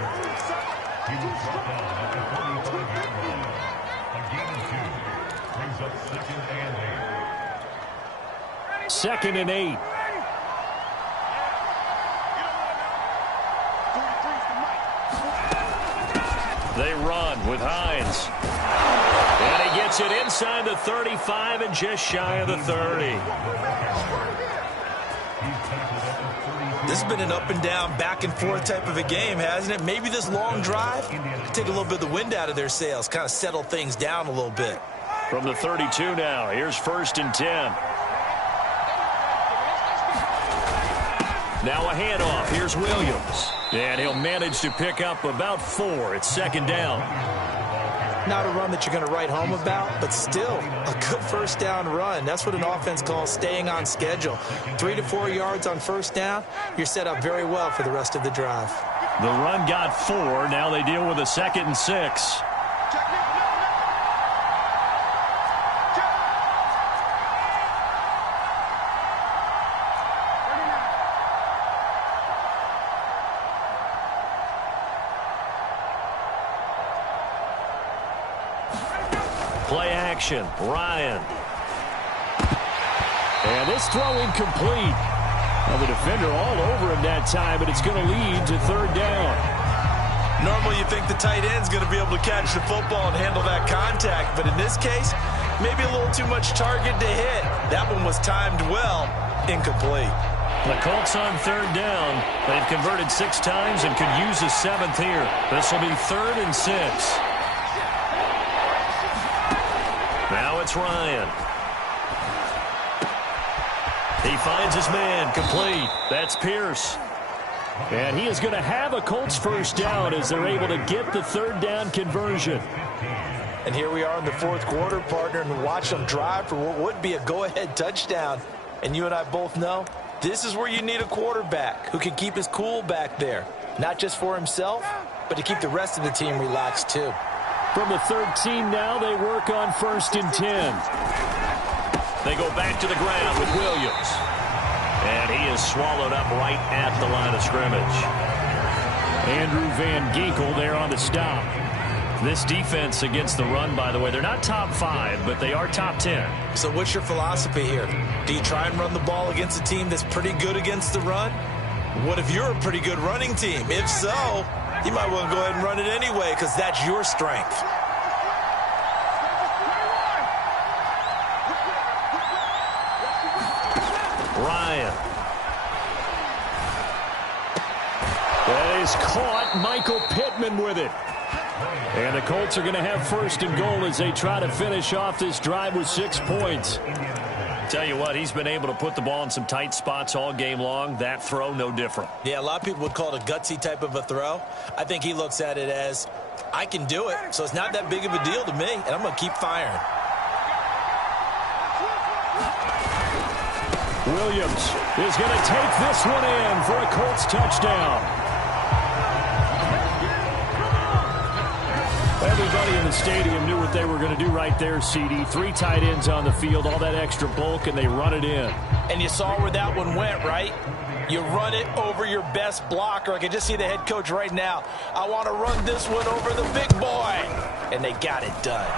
2nd and 8. They run with Hines. And he gets it inside the 35 and just shy of the 30. This has been an up and down, back and forth type of a game, hasn't it? Maybe this long drive take a little bit of the wind out of their sails, kind of settle things down a little bit. From the 32 now, here's 1st and 10. Now a handoff. Here's Williams. And he'll manage to pick up about 4. It's 2nd down. Not a run that you're going to write home about, but still a good first down run. That's what an offense calls staying on schedule. 3 to 4 yards on first down, you're set up very well for the rest of the drive. The run got 4. Now they deal with a 2nd and 6. Play action. Ryan. And this throw incomplete. Well, the defender all over him that time, but it's going to lead to 3rd down. Normally you think the tight end's going to be able to catch the football and handle that contact, but in this case, maybe a little too much target to hit. That one was timed well. Incomplete. The Colts on 3rd down. They've converted 6 times and could use a 7th here. This will be 3rd and 6. Now it's Ryan. He finds his man, complete. That's Pierce. And he is going to have a Colts first down as they're able to get the 3rd down conversion. And here we are in the 4th quarter, partner, and watch them drive for what would be a go-ahead touchdown. And you and I both know this is where you need a quarterback who can keep his cool back there. Not just for himself, but to keep the rest of the team relaxed too. From the 13 now, they work on 1st and 10. They go back to the ground with Williams. And he is swallowed up right at the line of scrimmage. Andrew Van Ginkel there on the stop. This defense against the run, by the way, they're not top 5, but they are top 10. So what's your philosophy here? Do you try and run the ball against a team that's pretty good against the run? What if you're a pretty good running team? If so, you might want to go ahead and run it anyway because that's your strength. Ryan. That is caught. Michael Pittman with it. And the Colts are going to have first and goal as they try to finish off this drive with 6 points. Tell you what, he's been able to put the ball in some tight spots all game long. That throw, no different. Yeah, a lot of people would call it a gutsy type of a throw. I think he looks at it as, I can do it, so it's not that big of a deal to me, and I'm going to keep firing. Williams is going to take this one in for a Colts touchdown. Everybody in the stadium knew what they were going to do right there, CD. 3 tight ends on the field, all that extra bulk, and they run it in. And you saw where that one went, right? You run it over your best blocker. I can just see the head coach right now. I want to run this one over the big boy. And they got it done.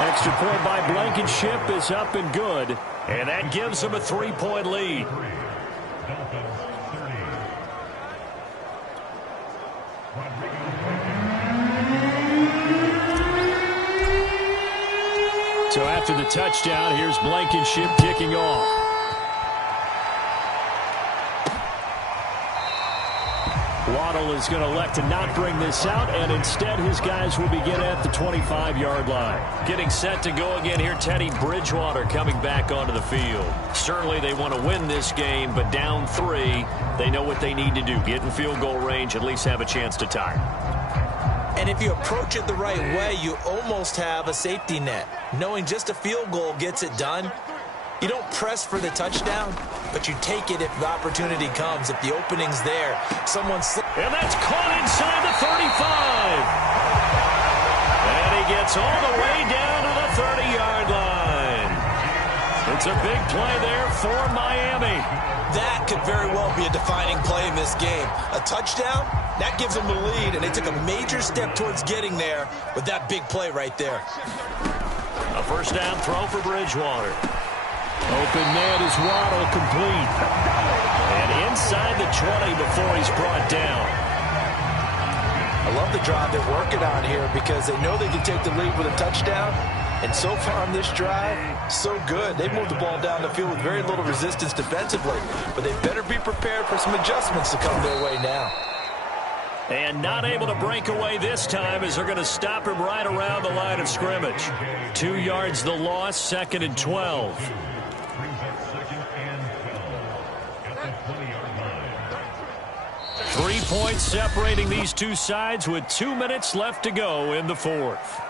Extra point by Blankenship is up and good. And that gives them a 3-point lead. So after the touchdown, here's Blankenship kicking off. Waddle is going to elect to not bring this out, and instead his guys will begin at the 25-yard line. Getting set to go again here, Teddy Bridgewater coming back onto the field. Certainly they want to win this game, but down 3, they know what they need to do. Get in field goal range, at least have a chance to tie. And if you approach it the right way, you almost have a safety net. Knowing just a field goal gets it done. You don't press for the touchdown, but you take it if the opportunity comes, if the opening's there. And that's caught inside the 35. And he gets all the way down to the 30-yard line. It's a big play there for Miami. That could very well be a defining play in this game. A touchdown, that gives them the lead, and they took a major step towards getting there with that big play right there. A first down throw for Bridgewater. Open man is Waddle, complete. And inside the 20 before he's brought down. I love the drive they're working on here because they know they can take the lead with a touchdown. And so far on this drive, so good. They've moved the ball down the field with very little resistance defensively. But they better be prepared for some adjustments to come their way now. And not able to break away this time as they're going to stop him right around the line of scrimmage. 2 yards the loss, 2nd and 12. Three points separating these two sides with 2 minutes left to go in the 4th.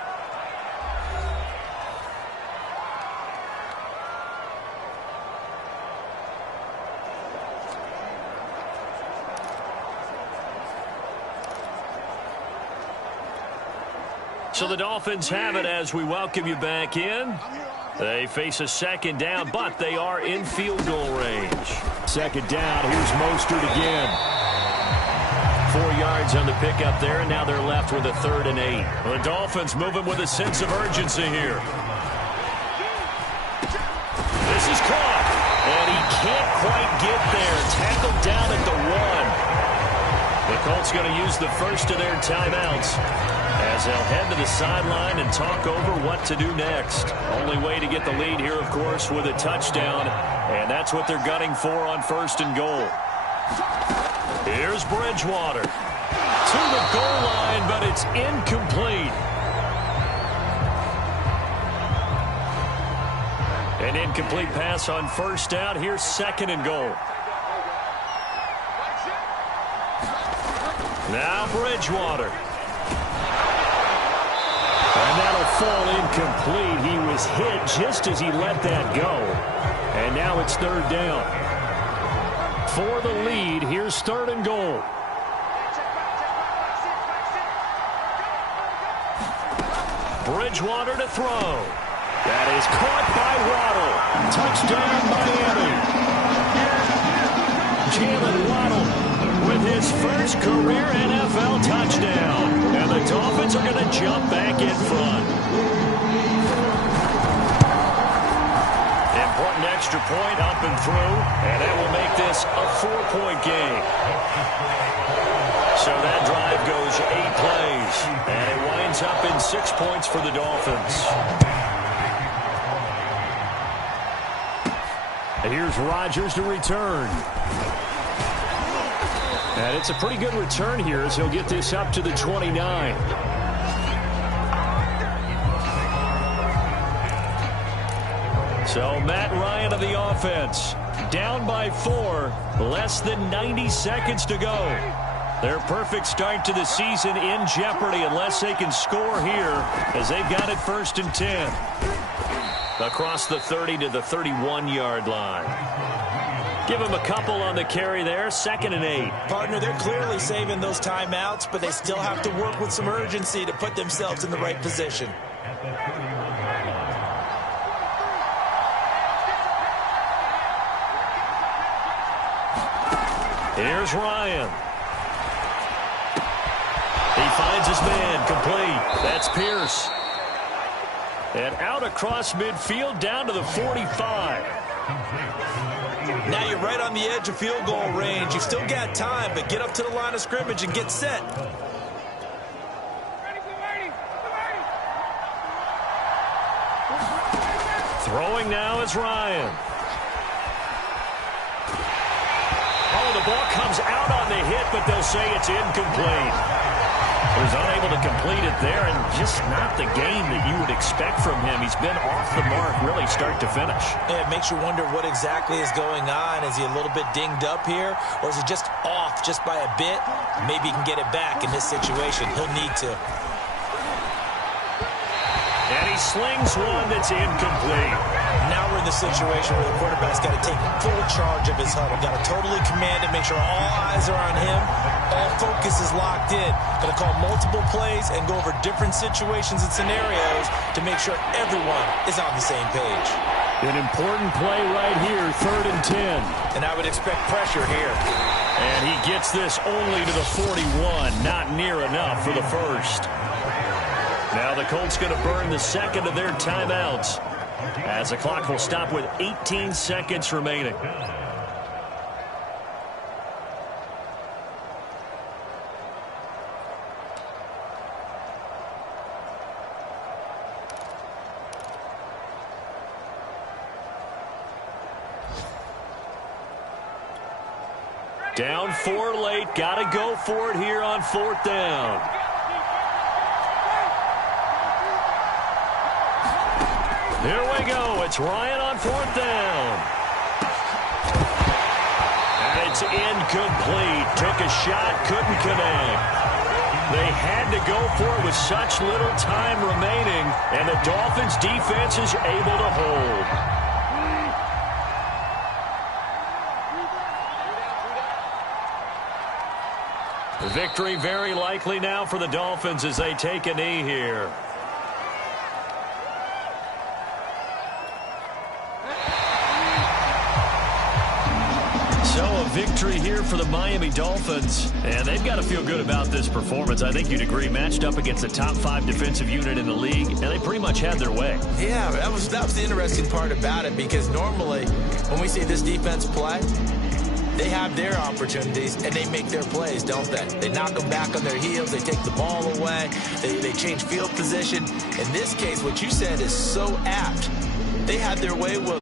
So the Dolphins have it as we welcome you back in. They face a second down, but they are in field goal range. Second down, here's Mostert again. 4 yards on the pickup there, and now they're left with a 3rd and 8. The Dolphins moving with a sense of urgency here. This is caught, and he can't quite get there. Tackled down at the 1. The Colts going to use the first of their timeouts as they'll head to the sideline and talk over what to do next. Only way to get the lead here, of course, with a touchdown, and that's what they're gunning for on 1st and goal. Here's Bridgewater to the goal line, but it's incomplete. An incomplete pass on 1st down. Here's 2nd and goal. Now Bridgewater. And that'll fall incomplete. He was hit just as he let that go. And now it's 3rd down. For the lead, here's 3rd and goal. Bridgewater to throw. That is caught by Waddle. Touchdown, Miami. Jalen Waddle with his first career NFL touchdown. And the Dolphins are going to jump back in front. Important extra point up and through, and that will make this a 4-point game. So that drive goes 8 plays, and it winds up in 6 points for the Dolphins. And here's Rodgers to return. And it's a pretty good return here as he'll get this up to the 29. So Matt Ryan of the offense, down by 4, less than 90 seconds to go. Their perfect start to the season in jeopardy unless they can score here as they've got it 1st and 10. Across the 30 to the 31-yard line. Give him a couple on the carry there, 2nd and 8. Partner, they're clearly saving those timeouts, but they still have to work with some urgency to put themselves in the right position. Here's Ryan. He finds his man, complete. That's Pierce. And out across midfield down to the 45. Now you're right on the edge of field goal range. You've still got time, but get up to the line of scrimmage and get set. Throwing now is Ryan. Oh, the ball comes out on the hit, but they'll say it's incomplete. He was unable to complete it there, and just not the game that you would expect from him. He's been off the mark really start to finish. Yeah, it makes you wonder what exactly is going on. Is he a little bit dinged up here, or is he just off just by a bit? Maybe he can get it back in this situation. He'll need to. And he slings one that's incomplete. Now we're in the situation where the quarterback's got to take full charge of his huddle. Got to totally command it, make sure all eyes are on him. All focus is locked in. Got to call multiple plays and go over different situations and scenarios to make sure everyone is on the same page. An important play right here, 3rd and 10. And I would expect pressure here. And he gets this only to the 41. Not near enough for the first. Now the Colts going to burn the 2nd of their timeouts as the clock will stop with 18 seconds remaining. Down 4 late. Got to go for it here on 4th down. Here we go. It's Ryan on 4th down. And it's incomplete. Took a shot, couldn't connect. They had to go for it with such little time remaining, and the Dolphins' defense is able to hold. Victory very likely now for the Dolphins as they take a knee here. So a victory here for the Miami Dolphins, and they've got to feel good about this performance. I think you'd agree, matched up against the top 5 defensive unit in the league, and they pretty much had their way. Yeah, that was the interesting part about it, because normally when we see this defense play, they have their opportunities, and they make their plays, don't they? They knock them back on their heels. They take the ball away. They change field position. In this case, what you said is so apt. They had their way with